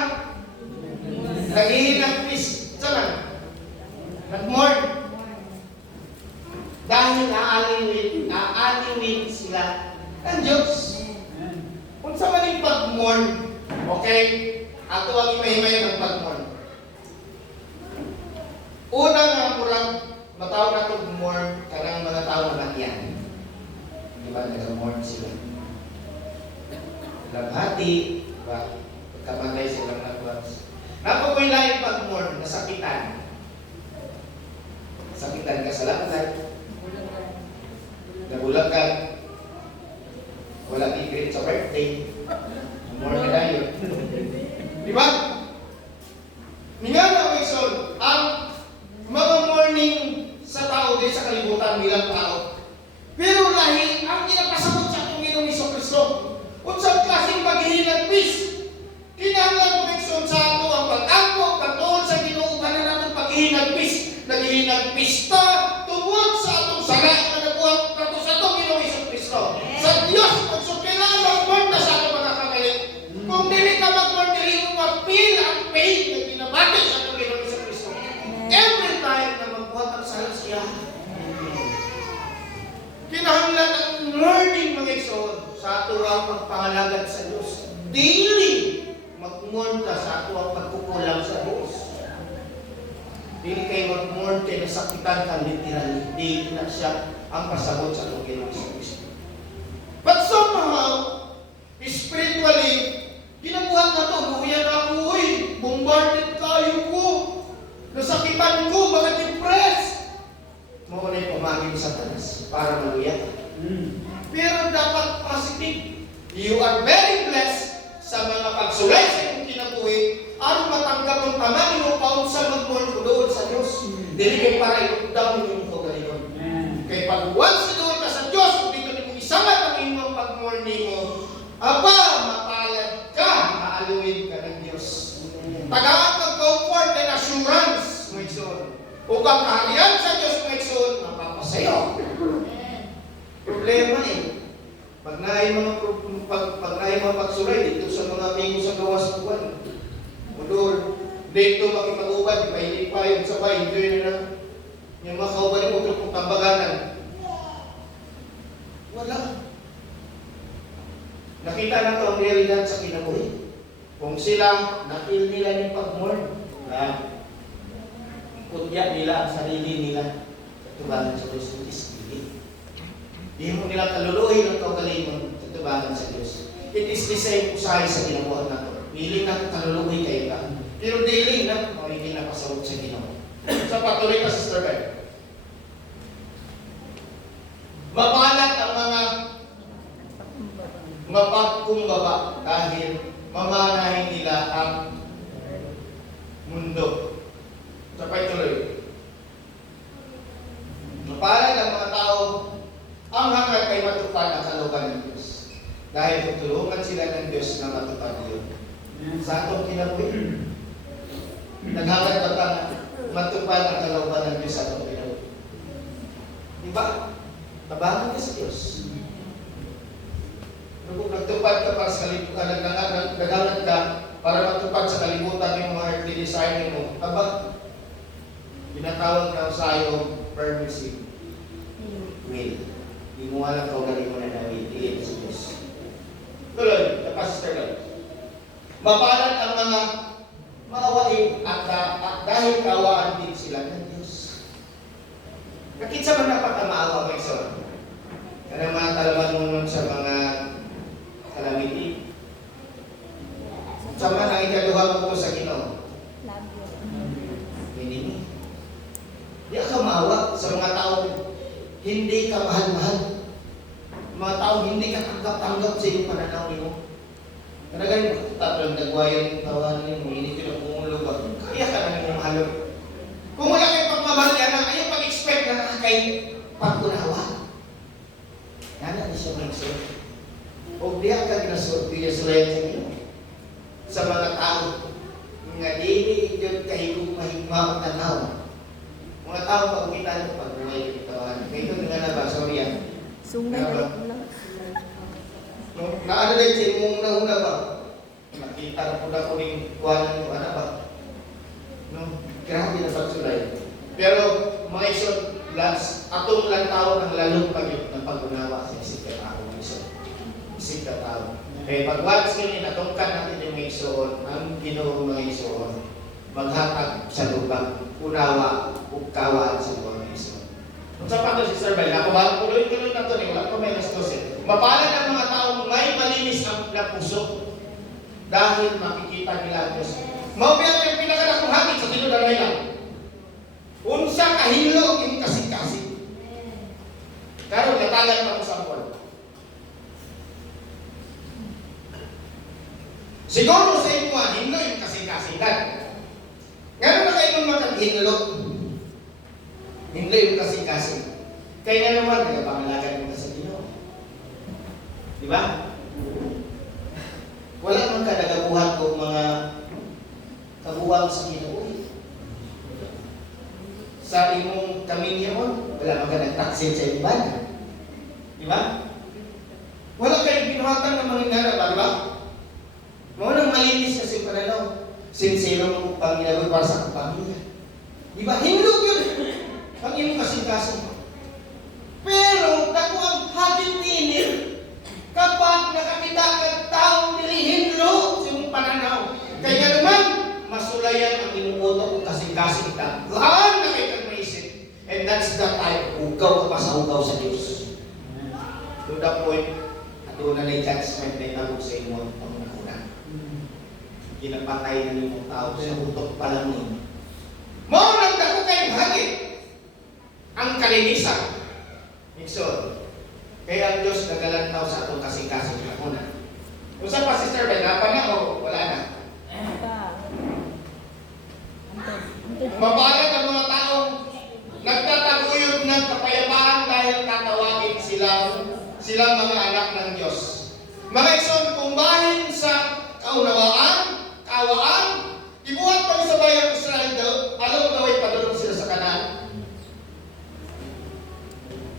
naghihinang Kristo lang. Nag-mourn. dahil aaliwin sila ng Diyos. Kung sa maning pag-mourn, okay? Ato ang imahimay ng pag-mourn. Una nga murang matawag na itong mourn kanang mga tao na yan. Di ba? Nag-mourn sila. Laghati, di ba? Pagkamatay silang nagwas. Napapoy lang yung pag-mourn, nasakitan. Sakitan ka sa lakad, nabulakan, wala tigrit sa birthday, more na yun. Di ba? Nga na, Wilson, ang mga morning sa tao din sa kalibutan bilang tao. Pero dahil ang kinapasabot sa atong Ginoong Jesucristo, kung sa klaseng paghihinag peace, kinahanglan mo Wilson sa ato ang pag-angkop, pagtuon sa Ginoo, kanan natong paghihinag peace, naghihinag pista tungod sa atong saga na nabuhat nato sa atong Ginoong Jesucristo. Sa Dios, kung so kailangan mag-mourn na sa atong mga kagalit. Kung dili ka mag-mourn, dili mo ma-feel ang pain na binabati sa atong Ginoong Jesucristo. Every time na magbuhat ang sala siya, kinahanglan ang learning mga igsoon sa ato ang pagpangalagad sa Diyos. Daily, mag-mourn ka sa ato ang pagkukulang sa Diyos. Dili kayo mag-mourn kayo nasakitan ka literally. Dili na siya ang pasabot sa atong Ginoong Jesucristo. But somehow, spiritually, ginabuhat na ito. Buhuyan ako, bombarded kayo ko. Nasakitan ko, baka depressed. Muna yung pumagin sa tanas para maluya. Pero dapat positive. You are very blessed sa mga pagsulay sa iyong kinabuhi aron matanggap ang tamang inupaon sa mag-mourn ko doon sa Diyos. Dili kay para i-down yung kagalingon. Kay pag once doon ka sa Diyos, kung dito ni mo isangat ang inyong pag-mourn mo, aba, mapalad ka, maaluin ka ng Diyos. Tagaan mag-comfort and assurance, mga igsoon. O kang kaharian sa Diyos, mga igsoon, mapapasayo. Problema pag naay mga pagsulay dito sa mga amigo sa gawas ng buwan. Mudor, dito makipag-ubad, mahilig pa yun sa bahay, enjoy na yung mga kauban ng utro kong tambaganan. Wala. Nakita na ito ang realidad sa kinabuhi. Kung sila, na-feel nila yung pag-mourn, kutya nila ang sarili nila, katubahan sa Diyos ng Ispili. Di mo nila kaluluhin ang kaugalingon, katubahan sa Diyos. It is the same usahay sa ginabuhan natin. Piling na kaluluhin kayo ka. Pero daily na, hindi na pasawag sa Ginoo. Sa patuloy ka, Sister Ben. Mabalat ang mga mapagkumbaba dahil mamanahin nila ang mundo. Sa patuloy. Mapalat ang mga tao ang hangad ay matupad ang kalooban ng Diyos. Dahil tutulungan sila ng Diyos na matupad yun. Sa atong kinabuhi, naghangad ka pa matupad ang kalooban ng Diyos sa atong kinabuhi. Diba? Tabangan ka sa Diyos. Kung nagtupad ka para sa kalibutan, naghangad ka para matupad sa kalibutan yung mga earthly desire mo, aba, pinatawag ka sa iyo permissive will. Hindi mo alam kung galing mo na nawili sa Diyos. Tuloy, Pastor Lloyd. Mapalad ang mga maawain at dahil kawaan din sila ng Diyos. Nakita man dapat ang maawa mo isa. Kaya mga talaman mo nun sa mga calamity. Sa man ang ikaluha mo ko sa Ginoo. Love you. Hindi. Di ka maawa sa mga tao hindi ka mahal-mahal. Mga tao hindi ka tanggap-tanggap sa iyong pananaw mo. Karagay, tatlong nagwayan tawanin mo, hindi ka pumulo ba? Kaya ka na mo mahalo. Kung wala kayong pagmamahal yan, ayaw pag-expect na kay pag-unawa. Yan na siya mag-suot. O diya ka ginasulayan sa inyo. Sa mga tao, nga dili yun kahigong mahigmang tanaw. Mga tao pag-umitan ko pag-uway yung tawanan. Ngayon nga na ba? Sorry yan. Sungay na lang. Naano na yung una-una ba? Nakita ko na ko rin kuwanan ko, ano ba? No? Grabe na pagsulay. Pero, mga isot, last, atong lang tao ng lalong ng pag-unawa sa isip ka tao. Isip ka tao. Kaya pag once yun, natungkan natin yung mga isuon, ang Ginoo mga isuon, maghatag sa lubang, unawa, ugkawaan sa mga isuon. Sa pato si Sir Bel, nakubahan tuloy-tuloy na ito, wala ko may nastosin. Mapalad ang mga taong may malinis ang na puso dahil makikita nila ang Diyos. Maubiyan yung pinakadakong hangin sa tinudaray lang. Unsa kahilo yung kasing-kasing. Karon natagan pa ko sa buwan. Siguro sa inyo, hinlo yung kasing-kasingan. Ngayon na kayo magkaghinlo. Hinlo yung kasing-kasing. Kaya nga naman, nagpangalagan mo sa Ginoo. Di ba? Wala man ka nagabuhat ko mga kabuwang sa Ginoo. Sa imong kaminyon, wala man ka nagtaksil sa iba. Di ba? Wala kayong pinuhatan ng mga inarap, di ba? Maunang malinis kasi pananaw. Sincero mo pang ginagawa para sa pamilya. Di ba? Hinlog yun. Ang iyong kasing-kasing. Pero, dako ang hagit ninil kapag nakakita kang taong nilihinlo sa iyong pananaw. Kaya naman, masulayan ang inuutok ng kasing-kasing daghan na kayo kang maisip. And that's the time, ugaw ka pa sa ugaw sa Diyos. To the point, at doon na judgment na itawag sa inyo ang una. Ginapatay na yung tao sa utok pa lang ninyo. Maunang dako kayong hagit ang kalinisan. Ikson, kaya ang Diyos nagalantaw sa atong kasing-kasing na una. Kung saan pa, Sister Ben, pa na o wala na? Mabalag ang mga taong nagtataguyod ng kapayapaan dahil tatawagin silang mga anak ng Diyos. Mga Ikson, kung bahin sa kaunawaan, kaawaan, ibuhat pa sa bayang Israel daw, alam daw ay padulong sila sa Kanaan.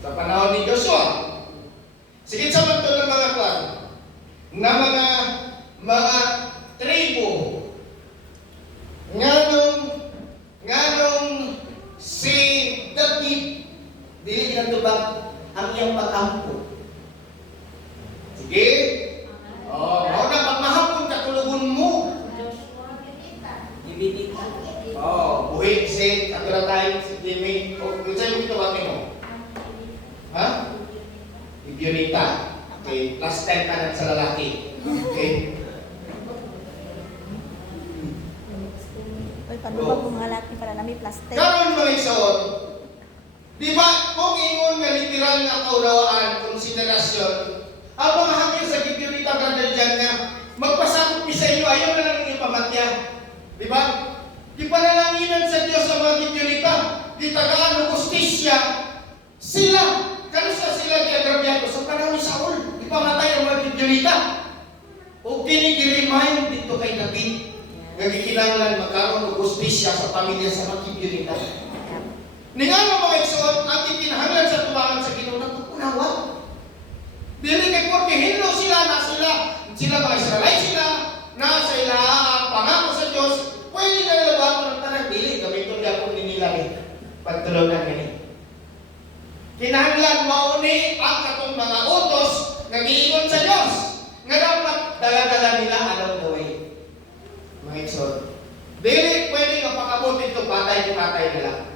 Sa panahon ni Joshua, sigit sa manto ng mga kwan, na mga tribo, nganong si David, dili ginatubag ang iyang pag-ampo. Sige? Mao na pagmahapon katulugon mo. Buhi si Katuratay, si Jimmy, o kung sa'yo ito ba mo? Ha? Ibionita. Okay, last time ka na sa lalaki. Okay? Uy, paano ba kung mga laki para namin plastic? Karon mga igsoon, di ba kung ingon nga literal na kaunawaan, konsiderasyon, ang mga hangin sa Ibionita brother dyan nga, magpasakot sa inyo, ayaw na lang yung pamatya. Di ba? Di panalanginan sa Diyos sa mga Ibionita, di tagaan o justisya, sila, kanusa sila giagrabyado sa panahon ni Saul, di pamatay ang mga Ibionita. O kinigirimahin dito kay David, nagkikinanglan magkaroon ng justisya sa pamilya sa mga Ibionita. Ningano mga igsoon, ang ikinahanglan sa tubangan sa Ginoo ng unawa. Dili kay porque hinlo sila mga Israelite sila, na sa ilaang pangako sa Diyos, pwede na nalabahan mo ng tanang dili, gamiton niya kung ninilang pagtulungan niya. Kinahanglan mauni ang katong mga utos nag-iingon sa Diyos, nga dapat dala-dala nila anong gawin. Mga igsoon, dili pwede nga pakabutin ito patay nila.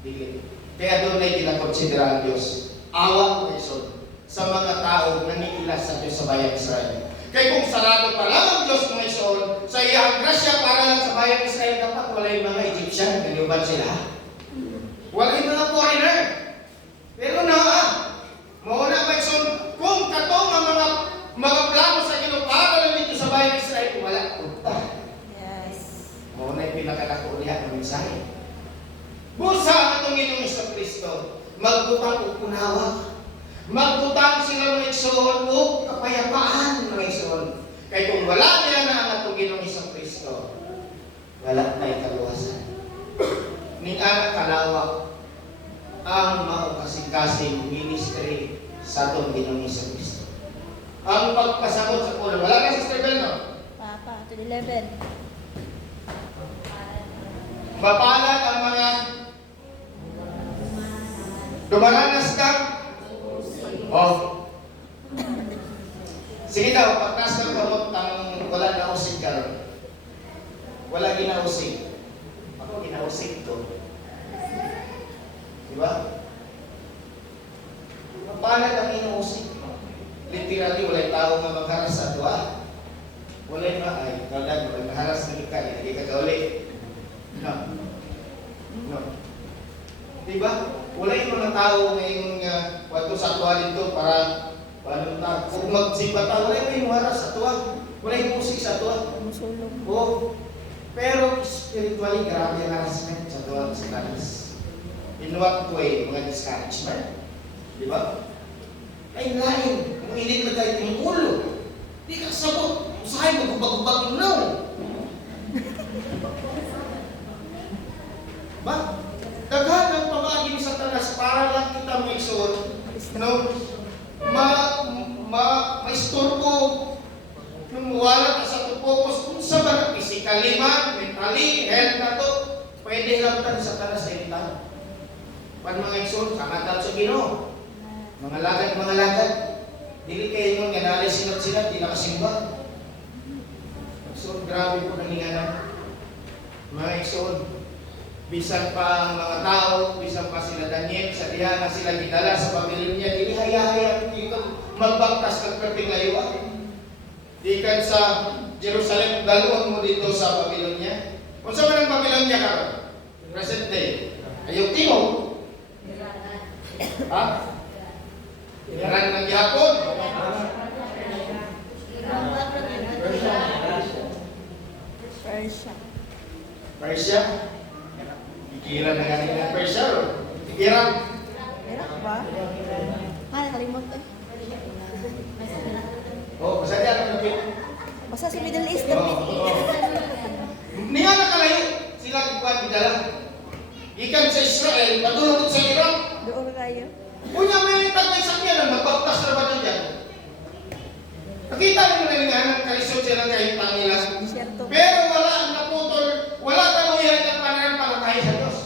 Dili. Kaya doon ay kinakonsidera ang Diyos. Awa mga igsoon sa mga tao na niilas sa Diyos sa bayang Israel. Kaya kung sarado pa lang ang Diyos mga igsoon, sa iyang grasya para lang sa bayang Israel, dapat wala yung mga Egyptian, naniuban sila. Wala yung mga foreigner. Pero mauna mga igsoon, kung katong ang mga plano sa Ginoo para lang dito sa bayang Israel, wala. Yes. Mauna yung pinakadako niya ng mensahe. Busa ang itong Ginoong Kristo, magbutang o punawa. Magbutang sila mga igsoon o kapayapaan mga igsoon. Kaya kung wala nila na ang itong Ginoong Kristo, wala na ikaluwasan. Ning anak kalawak ang maukasing-kasing ministry sa itong Ginoong Kristo. Ang pagpasabot sa puno. Wala na Sister Bel, no? Papa, to 11. Mapalad ang mga Dumaranas ka? Oh. Sige daw, pagkas ng kamot ang wala na usig ka. Wala ginausig. Ako ginausig to. Diba? Mapalad ang inuusig. Literally, wala'y tao nga magharas sa tuwa. Wala'y ay, kalag, wala'y maharas na ika, hindi ka kauli. No. No. Diba? Wala'y mga tao ngayon nga, wato sa tuwa dito para, paano na, kung magsipa tao, wala'y may haras sa tuwa. Wala'y musik sa tuwa. Musulong. Oo. Pero spiritually, grabe ang harassment sa tuwa sa tanis. In what way? Mga discouragement. Di ba? Ay, lain. Kung hindi mo tayo yung ulo, di ka sabot. Usahay mo, gubag-gubag yung naw. Ba? Daghan ang pamaging sa tanas para lang kita may suot. No? Ma-istorbo. Nung wala ka sa focus kung sa mga physically man, mentally, health na to, pwede lang tayo sa tanas sa ita. Pan mga isun, kamatap sa Ginoo. Mga lagad. Dili kayo nung ganali sinat-sinat, di nakasimba. So, grabe po naninganan. Mga isun, bisan pa ang mga tao, bisan pa sila Daniel, sa diha na sila gidala sa pamilya niya, dili haya-haya dito magbaktas kag perting layuan. Ikan sa Jerusalem, daluan mo dito sa Babylonia. Kung saan man ang Babylonia karon? Present day. Ayaw Timog. Ha? Iran ng Japon. Persia. Persia. Ikiran na galing ng Persia. Iran. Iraq ba? Nakalimutan. Oh, basta diyan ang napit. Basta sa Middle East. Niya nakalayo. Sila kikuan bidala. Ikan sa Israel, padulong sa Iraq. Doon kayo. Punya may tagay sakyanan, magbaktas na ba ito dyan? Nakita mo na nga ng kalisod sila kahit nila. Desierto. Pero wala ang naputol, wala kaluyan ng pananampalataya sa Diyos.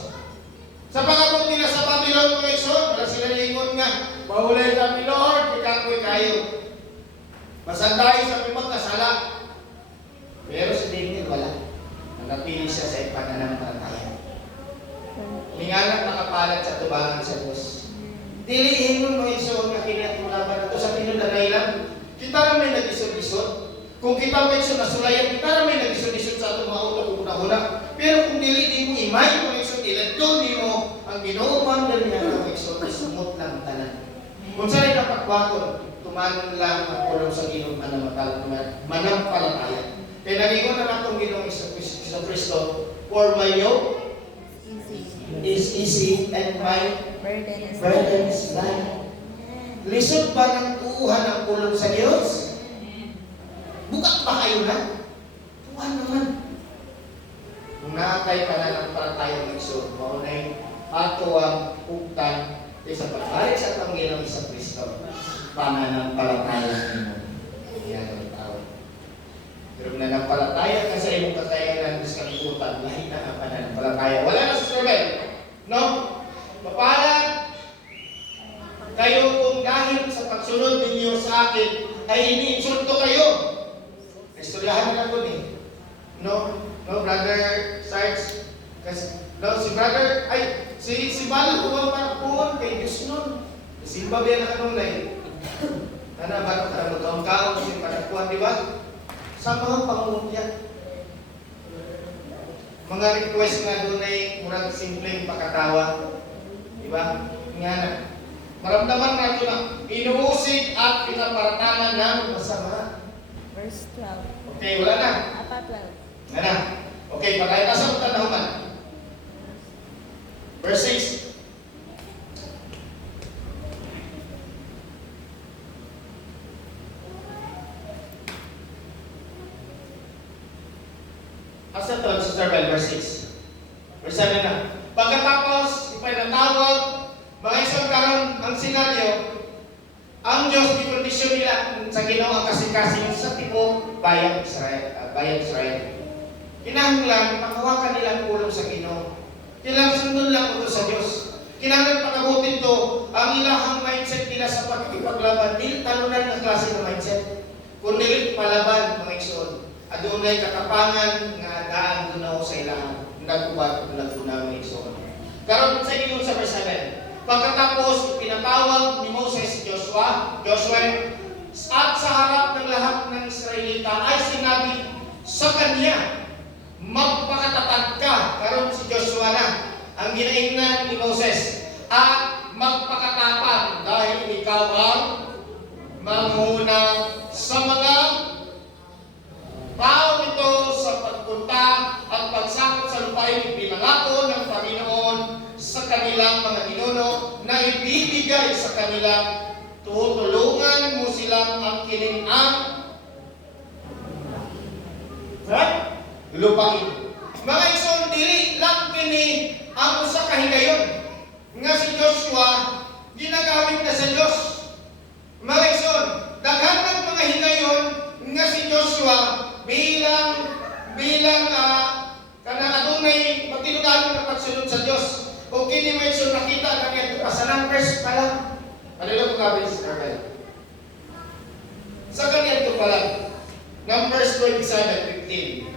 Sa pagkabot nila sa Babylon, mga isod, wala sila lingon nga, mahulay kami, Lord, ikakoy kayo. Masandahin sa pimot na sala. Pero si David wala. Nanapili siya sa pananampalataya. Mingalang nakapalat sa tubangan sa Diyos. Dilihin mo mga isod na kiniyat mo laban ito sa pinundanay lang. Kita na may nag-isod-isod. Kung kita may isod na sulayan, kita na may nag-isod-isod sa itong mga utak una-una. Pero kung dilihin mo, imay mo mga isod, iladon mo ang ginooman na niya ng mga isod, sumot lang tanan. Kung saan ay napagwakon, tumanon lang ang kulong sa ginong manampalataya. Kaya nagingon na itong ginong Iso Kristo, for my yoke is easy and my burden is light. Lisod ba ng tuuhan ang kulong sa Diyos? Bukat ba kayo na? Tuhan naman. Kung nakakay pa na ng paratayang lisod, maunay ato ang uktan sa pagbalik sa Panginoon sa Kristo. Pananampalataya mo. Yan ang tao. Pero nananampalataya ka sa imong katayanan sa kalikutan, lahi na ang pananampalataya. Wala na sa struggle. No? Mapalad kayo kung dahil sa pagsunod ninyo sa akin ay iniinsulto kayo. Istoryahan na ko ni. No, brother Sarge. No, si brother, si Bala kumang parapuon kay Diyos nun. Simba ba na kanunay? Nana ba na magkaong-kaong si parapuan, di ba? Sa mga pangungkya. Mga request nga doon ay murang simpleng pakatawa. Di ba? Nga na. Maramdaman natin na inuusig at pinaparatangan ng masama. Verse 12. Okay, wala na. Apa 12? Nga na. Okay, pagkaya nasa mga tanahuman. Verse 6. Asa ito, Sister Bell, verse 6. Verse 7 na. Pagkatapos, ipinatawag, mga isang karon ang senaryo, ang Diyos i-kondisyon nila sa Ginoo ang kasing-kasing sa tipong bayang Israel. Kinahanglan, makawakan nilang kulong sa Ginoo. Kailangan sundon lang ito sa Diyos. Kinahanglan pakabutin to ang ilahang mindset nila sa pagkikipaglaban. Dili talunan ng klase ng mindset. Kundi palaban, mga igsoon. Adunay katapangan nga daan gunaw sa ilahan. Nagubad laguna, mga igsoon. Karon sa inyo sa verse 7. Pagkatapos pinatawag ni Moses si Joshua, at sa harap ng lahat ng Israelita ay sinabi sa kanya, magpakatatag ka. Karon si Joshua na ang ginaingnan ni Moses, at magpakatapang dahil ikaw ang manguna sa mga tao nito sa pagpunta at pagsakop sa lupain pinangako ng Panginoon sa kanilang mga ninuno na ibibigay sa kanila. Tutulungan mo silang angkinin ang lupain. Mga igsoon, dili lang kini ang usa ka higayon nga si Joshua ginagamit na sa Dios. Mga igsoon, daghan ng mga higayon nga si Joshua bilang kanang adunay matinudan nga pagsunod sa Dios. O kini may igsoon nakita na niya sa numbers pa lang. Ano ko gabi si Carmel? Sa kanya ito pala, Numbers 27:15.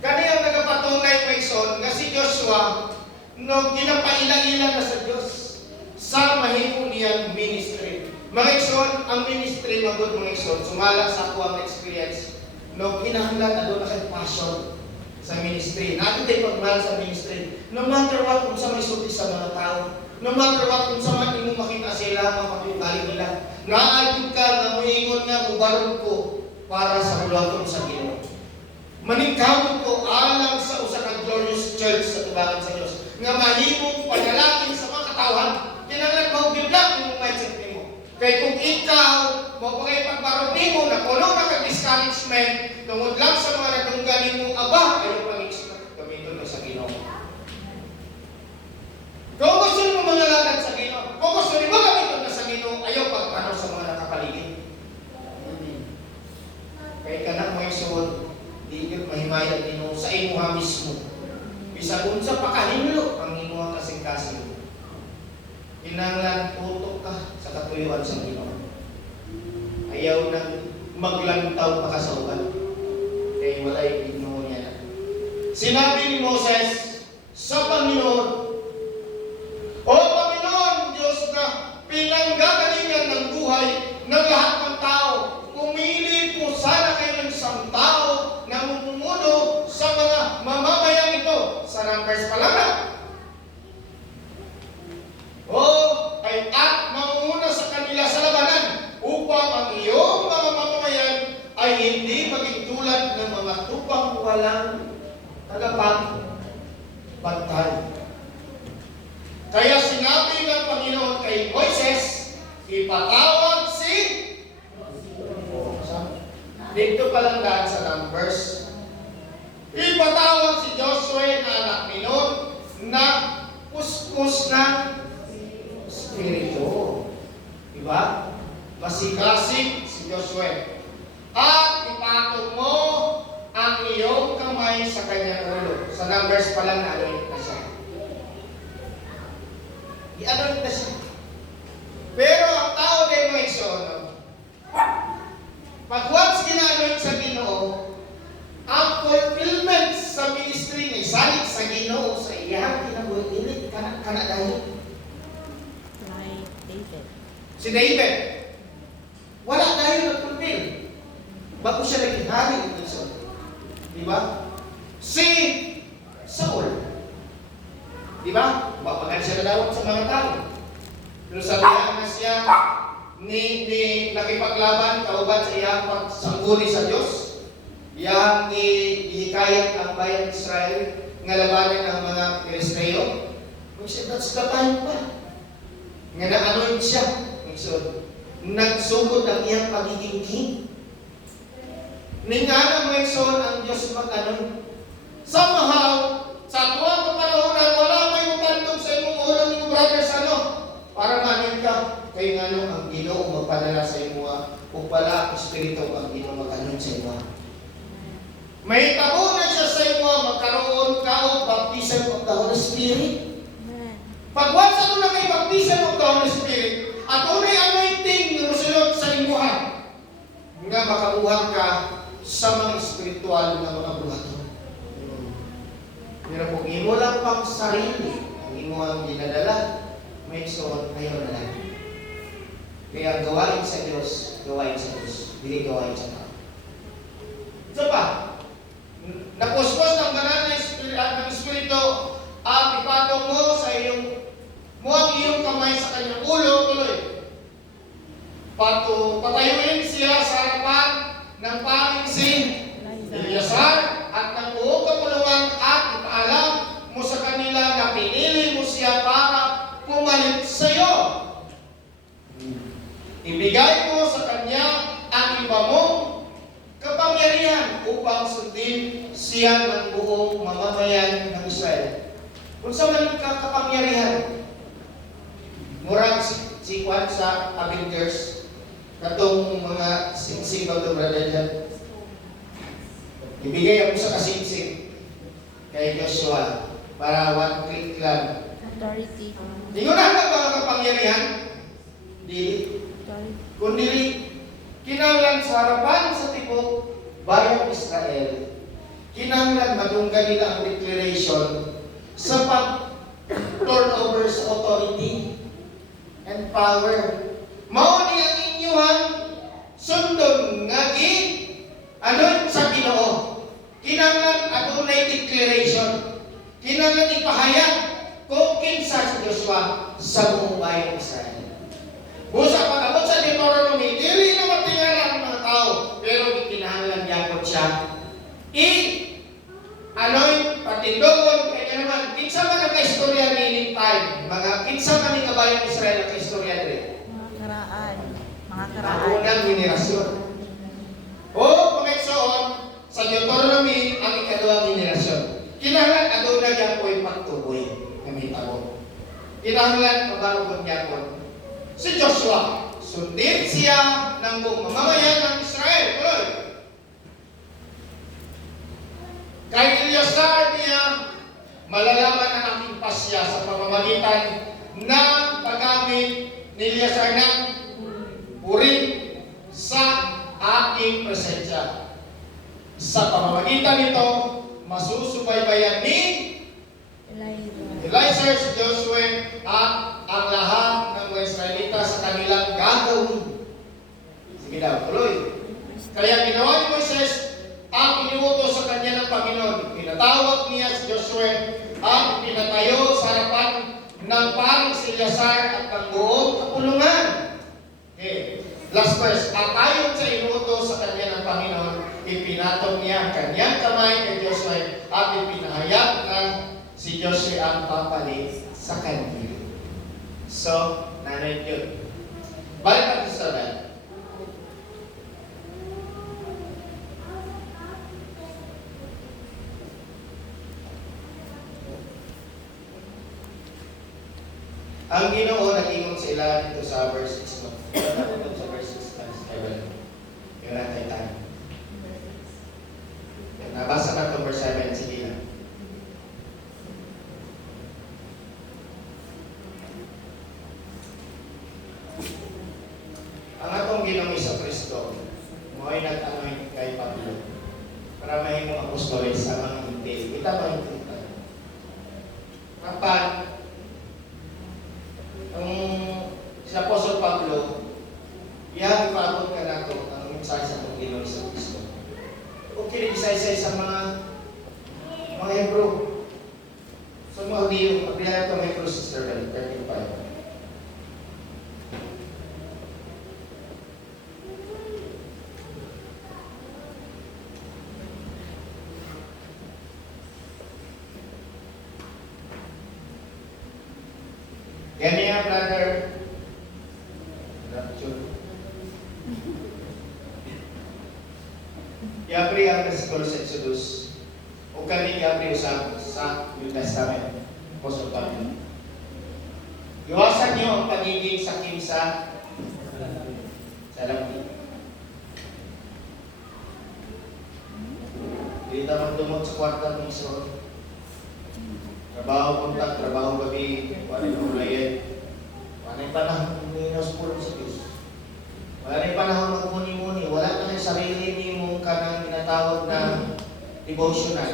Kaniyang nagapatunay mo igsoon nga si Joshua no ginapailang-ilang na sa Dios sa mahimo niyang ministry. Mga igsoon, ang ministry magud mga igsoon, sumala sa ako ang experience no kinahanglan adto na kay passion sa ministry. Natin tayo pagmahal sa ministry. No matter what, kung sa may sulti sa mga tao. No matter what, kung sa man mo makita sila, mapatugali nila. Naayod ka na muingon nga, mubarog ko para sa bulaton sa Ginoo. Maningkamot ko alang sa usa ka glorious church sa tubangan sa Dios. Nga mahimong panalangin sa mga katawan, kinahanglan maugiblag yung mindset nimo. Kay kung ikaw, mapagay pagbarog nimo na puno na ka-discouragement, tungod lang sa mga nagtunggaling mong aba, ayaw pang-expect gamiton mo sa Ginoo. Kung gusto mo manalangin sa Ginoo, kung gusto mo gamiton ka sa Ginoo, ayaw pagpanaw sa mga nakapaligid. Kay kanak mo isuod, di yun mahimayag Ginoo sa imuha mismo. Bisag unsa pa kahinlo ang imuha kasing-kasing. Kinahanglan tutok ka sa katuyuan sa Ginoo. Ayaw nang maglantaw pa ka sa uban. Kaya walay Ginoo niya. Sinabi ni Moses sa Panginoon, O Panginoon, Diyos na pinanggagalingan ng buhay ng lahat ng tao, pumili po sana kayo ng isang tao na mumumuno sa mga mamamayang ito. Sa numbers pa lang na. At mamumuna sa kanila sa labanan upang ang iyong mga mamamayan ay hindi maging tulad ng mga tupang walang tagapagbantay. Kaya sinabi ng Panginoon kay Moises, ipatawag si dito pa lang dahil sa numbers. Ipatawag si Joshua na anak ni Nun na puspos ng Espiritu. Diba? Masikasik si Joshua. At ipatong mo ang iyong kamay sa kanyang ulo. Sa numbers pa lang na-anoint na siya. I-anoint na siya. Pero ang tao din mo isono, pag once gina-anoint sa Ginoo, ang fulfillment sa ministry ng salit sa Ginoo sa iyang kinabuhi, dili kana dahil. Si David, wala dahil nag-fulfill. Bago siya naging hari ng Israel. Diba? Si Saul, diba? Mapagal siya nadawat sa mga tao. Pero sabihan na siya ni nakipaglaban, kauban sa iyang pagsangguni sa Diyos. Iyang ihikayat ang bayan ng Israel nga labanan ang mga Filisteo. That's the time pa. Nga na-anoint siya. Nagsugod ang iyang pagiging king. Ningana mo ang Diyos mag-anoint. Somehow, sa tuwang kapanahonan, wala may mutandog sa imong ulang ng brothers para ma-anoint ka. Kaya nga ang Ginoo magpadala sa imo o pala ang Espiritu ang Ginoo mag-anoint sa imo. May tabo na siya sa imo, magkaroon ka tawag baptism of the Holy Spirit. Amen. Pag once ako na kay baptism of the Holy Spirit, at unay anointing na musulod sa imuhan, nga makabuhat ka sa mga espiritual na mga buhaton. Pero kung imo lang pang sarili, ang imo ang dinadala, may suot, ayaw na lang. Kaya gawain sa Diyos, hindi gawain sa tao. So pa, napuspos ng banal ng Espiritu at ipatong mo sa mo ang iyong kamay sa kanyang ulo, tuloy. Patayuin siya sa harapan ng panging si Eleazar at ng buong kapulungan at ipaalam mo sa kanila na pinili mo siya para pumalit sa iyo. Ibigay mo sa kanya ang iba mong kapangyarihan upang sundin siya ng buong mamamayan ng Israel. Kung sa man kapangyarihan, murag si Juan sa Avengers, katong mga singsing ng Brother, ibigay ako sa kasingsing kay Joshua para one click lang. Authority. Di ko na mga kapangyarihan, di Authority. kundi kinahanglan sa harapan sa tibok bayang Israel, kinahanglan madunggan nila ang declaration sa pag-turnover sa authority and power. Mao ni ang inyuhan sundon nga sa Ginoo. Kinahanglan adunay declaration. Kinahanglan ipahayag kung kinsa si Joshua sa buong bayang Israel. Busa pag-abot sa Deuteronomy, dili na matingalan ang mga tao, pero kinahanglan yapon siya. Patindogon, kaya naman, kinsa man ang kaistorya ni time, kinsa man ni kabayang Israel ang kaistorya rin. Mga karaan. Mga Ang karaan. unang henerasyon. O, pangitsoon, sa Deuteronomy, ang ikalawang henerasyon. Kinahanglan, aduna niya po yung pagtuboy, namita mo. Kinahanglan, mabarugon niya po. Si Joshua, sundin siya ng buong mamamayan ng Israel. Tuloy. Kay Eleazar niya, malalaman ang aking pasya sa pamamagitan ng paggamit ni Eleazar ng uring sa aking presensya. Sa pamamagitan nito, masusubaybayan ni Eleazar, si Joshua, at ang lahat ng mga Israelita sa kanilang gagawin. Sige daw, tuloy. Kaya ginawa ni Moises ang inuutos sa kanya ng Panginoon. Pinatawag niya si Joshua at pinatayo sa harapan ng paring si Eleazar at ng buong kapulungan. Okay. Last verse. At ayon sa inuutos sa kanya ng Panginoon, ipinatong niya ang kanyang kamay kay Joshua at ipinahayag na si Joshua ang papalit sa kanya. So, nanay yun. Balik natin sa Israel. Ang Ginoo nag-ingon sila dito sa verse 6 mo. Dito sa verse 6. Yung natin tayo. Nabasa na ito verse 7. Sige lang. Ang atong Ginoong Kristo mo ay nag-anoint kay Pablo para mahimong apostoles sa mga hindi. Kita ba yung kita? Kapag si Apostol Pablo, iyan ipaabot ka na ito ang mensahe sa atong Ginoong Kristo. Kung kinikisay-say sa mga Hebrew, sa mga Hudiyo, pagbihan ito may Hebrew 6:35. Ganyan, brother. Iapri ang versículo sa Exodus. O kani iapri usap sa New Testament. Apostol Pablo. Iwasan niyo ang pagiging sakim sa lamig. Hindi naman dumot sa kwarta ng Israel. Trabaho punta, trabaho gabi, wala na ulayan. Wala na panahon minus po sa Diyos. Wala na panahon magmuni-muni. Wala na yung sarili ni mong kanang tinatawag na devotional.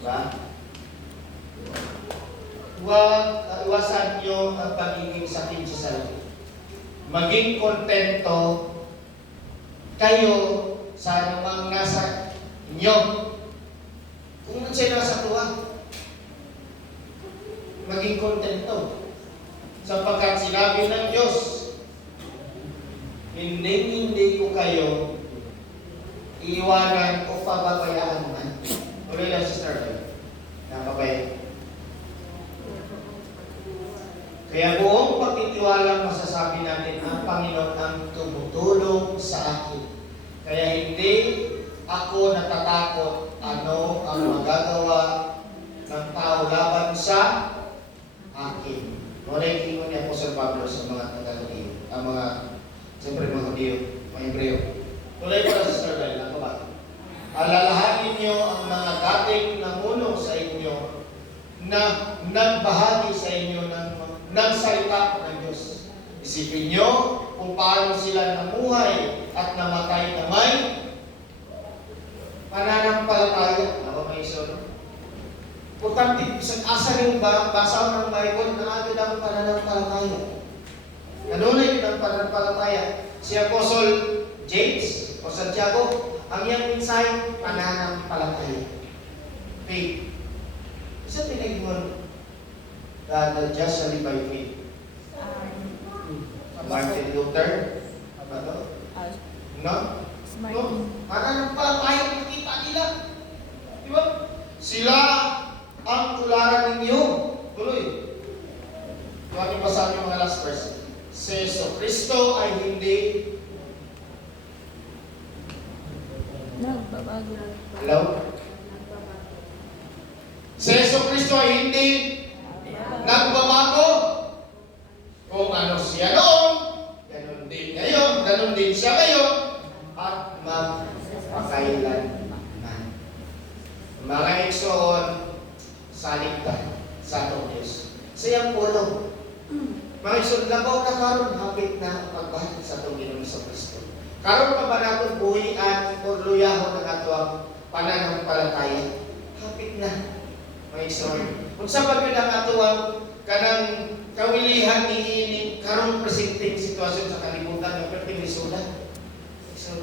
Diba? Iwasan nyo ang pagiging sakit sa sarili. Maging kontento kayo sa anumang nasa inyo. Kung siya nasa tuwa, maging kontento. Sapagkat sinabi ng Diyos, hindi ko kayo iiwanan o pababayaan man. Uloy lang, Sister. Nakabay. Kaya buong pagtitiwala masasabi natin, ang Panginoon ang tumutulong sa akin. Kaya hindi ako natatakot ano ang magagawa ng tao laban sa akin. Wala yung ingon ni Apostol Pablo sa mga Tagalog, ang mga, siyempre mga Hudyo, mga Hebreo. Tuloy para sa Sister Dahil, ako ba? Alalahanin niyo ang mga dating namuno sa inyo na nagbahagi sa inyo ng salita ng Diyos. Isipin niyo kung paano sila namuhay at namatay na may pananampalataya. Ako may iso, importante, isang asa yung basa ng Bible na agad ang pananampalataya. Kanunay ang pananampalataya. Si Apostle James o Santiago, ang iyang mensahe, pananampalataya. Faith. Isa pinag-iwan, God just shall live by faith. Martin Luther, ano to? No? No? Pananampalataya, nakita nila. Diba? Sila ang tularan ninyo. Tuloy. Kung ating basahin yung mga last verse. Si Kristo ay hindi Nagbabago. hello? Si Kristo ay hindi nagbabago. Kung ano siya noon, ganun din ngayon, ganun din siya ngayon, at magpakailanman. Mga eksoon, saligtan sa atong Diyos. Sa iyang pulong. Mga eksoon, labaw na karon hapit na pagbahid sa atong Ginoong Kristo. Karon pa ba natin buhian o luyahon ng atong pananampalataya? Hapit na. Mga eksoon. Kung sa pagod ang atong kanang kawilihan ni karong presenting sitwasyon sa kalibutan ng pertimisula. So,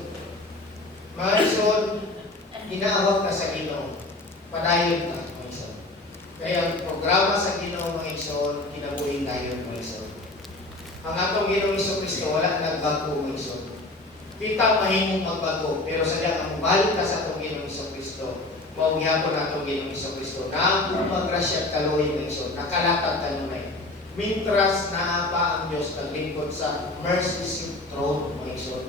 mga eksoon, inaawak ka sa Ginoo. Padayon ka, mga eksoon. Kaya ang programa sa Ginoo, mga eksoon, kinabuhin tayo, mga eksoon. Ang atong Ginoong Kristo, wala nagbago, mga eksoon. Kita mahimong magbago, pero sadyang ang balik ka sa atong Ginoong Kristo, maugyapon na atong Ginoong Kristo, na umagrasya at kaluhin, mga eksoon, nakalatag kanunay. Mintras na pa ang Diyos naglingkod sa mercy seat throne, mga eksoon.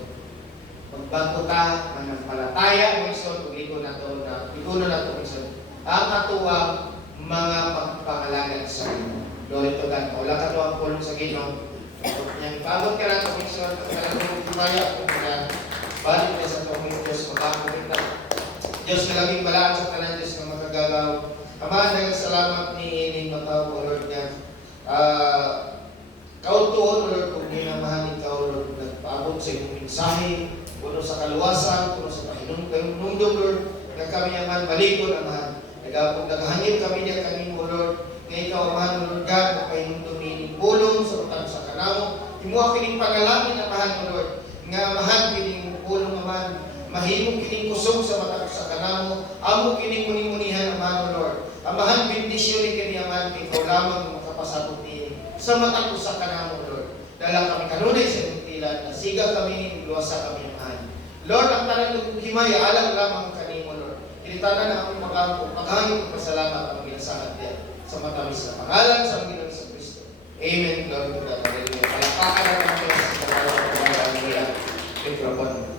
Magbago ta, manampalataya, mga eksoon, pagligo na ito, igulo na ito, mga eksoon. Ang atuwang mga pagpangalagan sa Ginoo. Glory to God. Wala ka ang pulong sa Ginoo. Yang pagod ka na ito, mga eksoon, pagkalang kumaya kung kaya balik na sa ito, mga Diyos, makakumita. Diyos na labing balaan sa tanan Diyos na makagalaw. Ama, salamat ni Ining Mataw, Lord God. Kautuon, Lord, kung ginamahan ikaw, Lord, nagpaabot sa iyong mensahe, puno sa kaluwasan, puno sa pahinungdong, Lord, na kami naman balikon, Amahan. Naghangin kami niya kami mo, Lord, na ikaw, Amahan, Lord God, na pahinungdong ining bulong sa utang sa kanamo. Imuha kining panalangin, Amahan, Lord, nga Amahan, kining bulong, Amahan, mahimong kining kusog sa mata sa kanamo, amo kining muni-munihan, Amahan, Lord. Amahan, bendisyon ni kini, Amahan, ikaw lamang makapasabot niya sa mata ko sa kanamo, Lord. Dala kami kanunay sa mutilan, nasiga kami, luwasa kami, Amahan. Lord, ang tanang himay, alam lamang kanimo, Lord. Kinitanan na akong maghangin ko pasalamat ang ginasangad niya sa matamis na pangalan sa Panginoon sa Kristo. Amen, Lord. Hallelujah. Palakpakan na natin sa pangalan ng Panginoon. Mikrofon.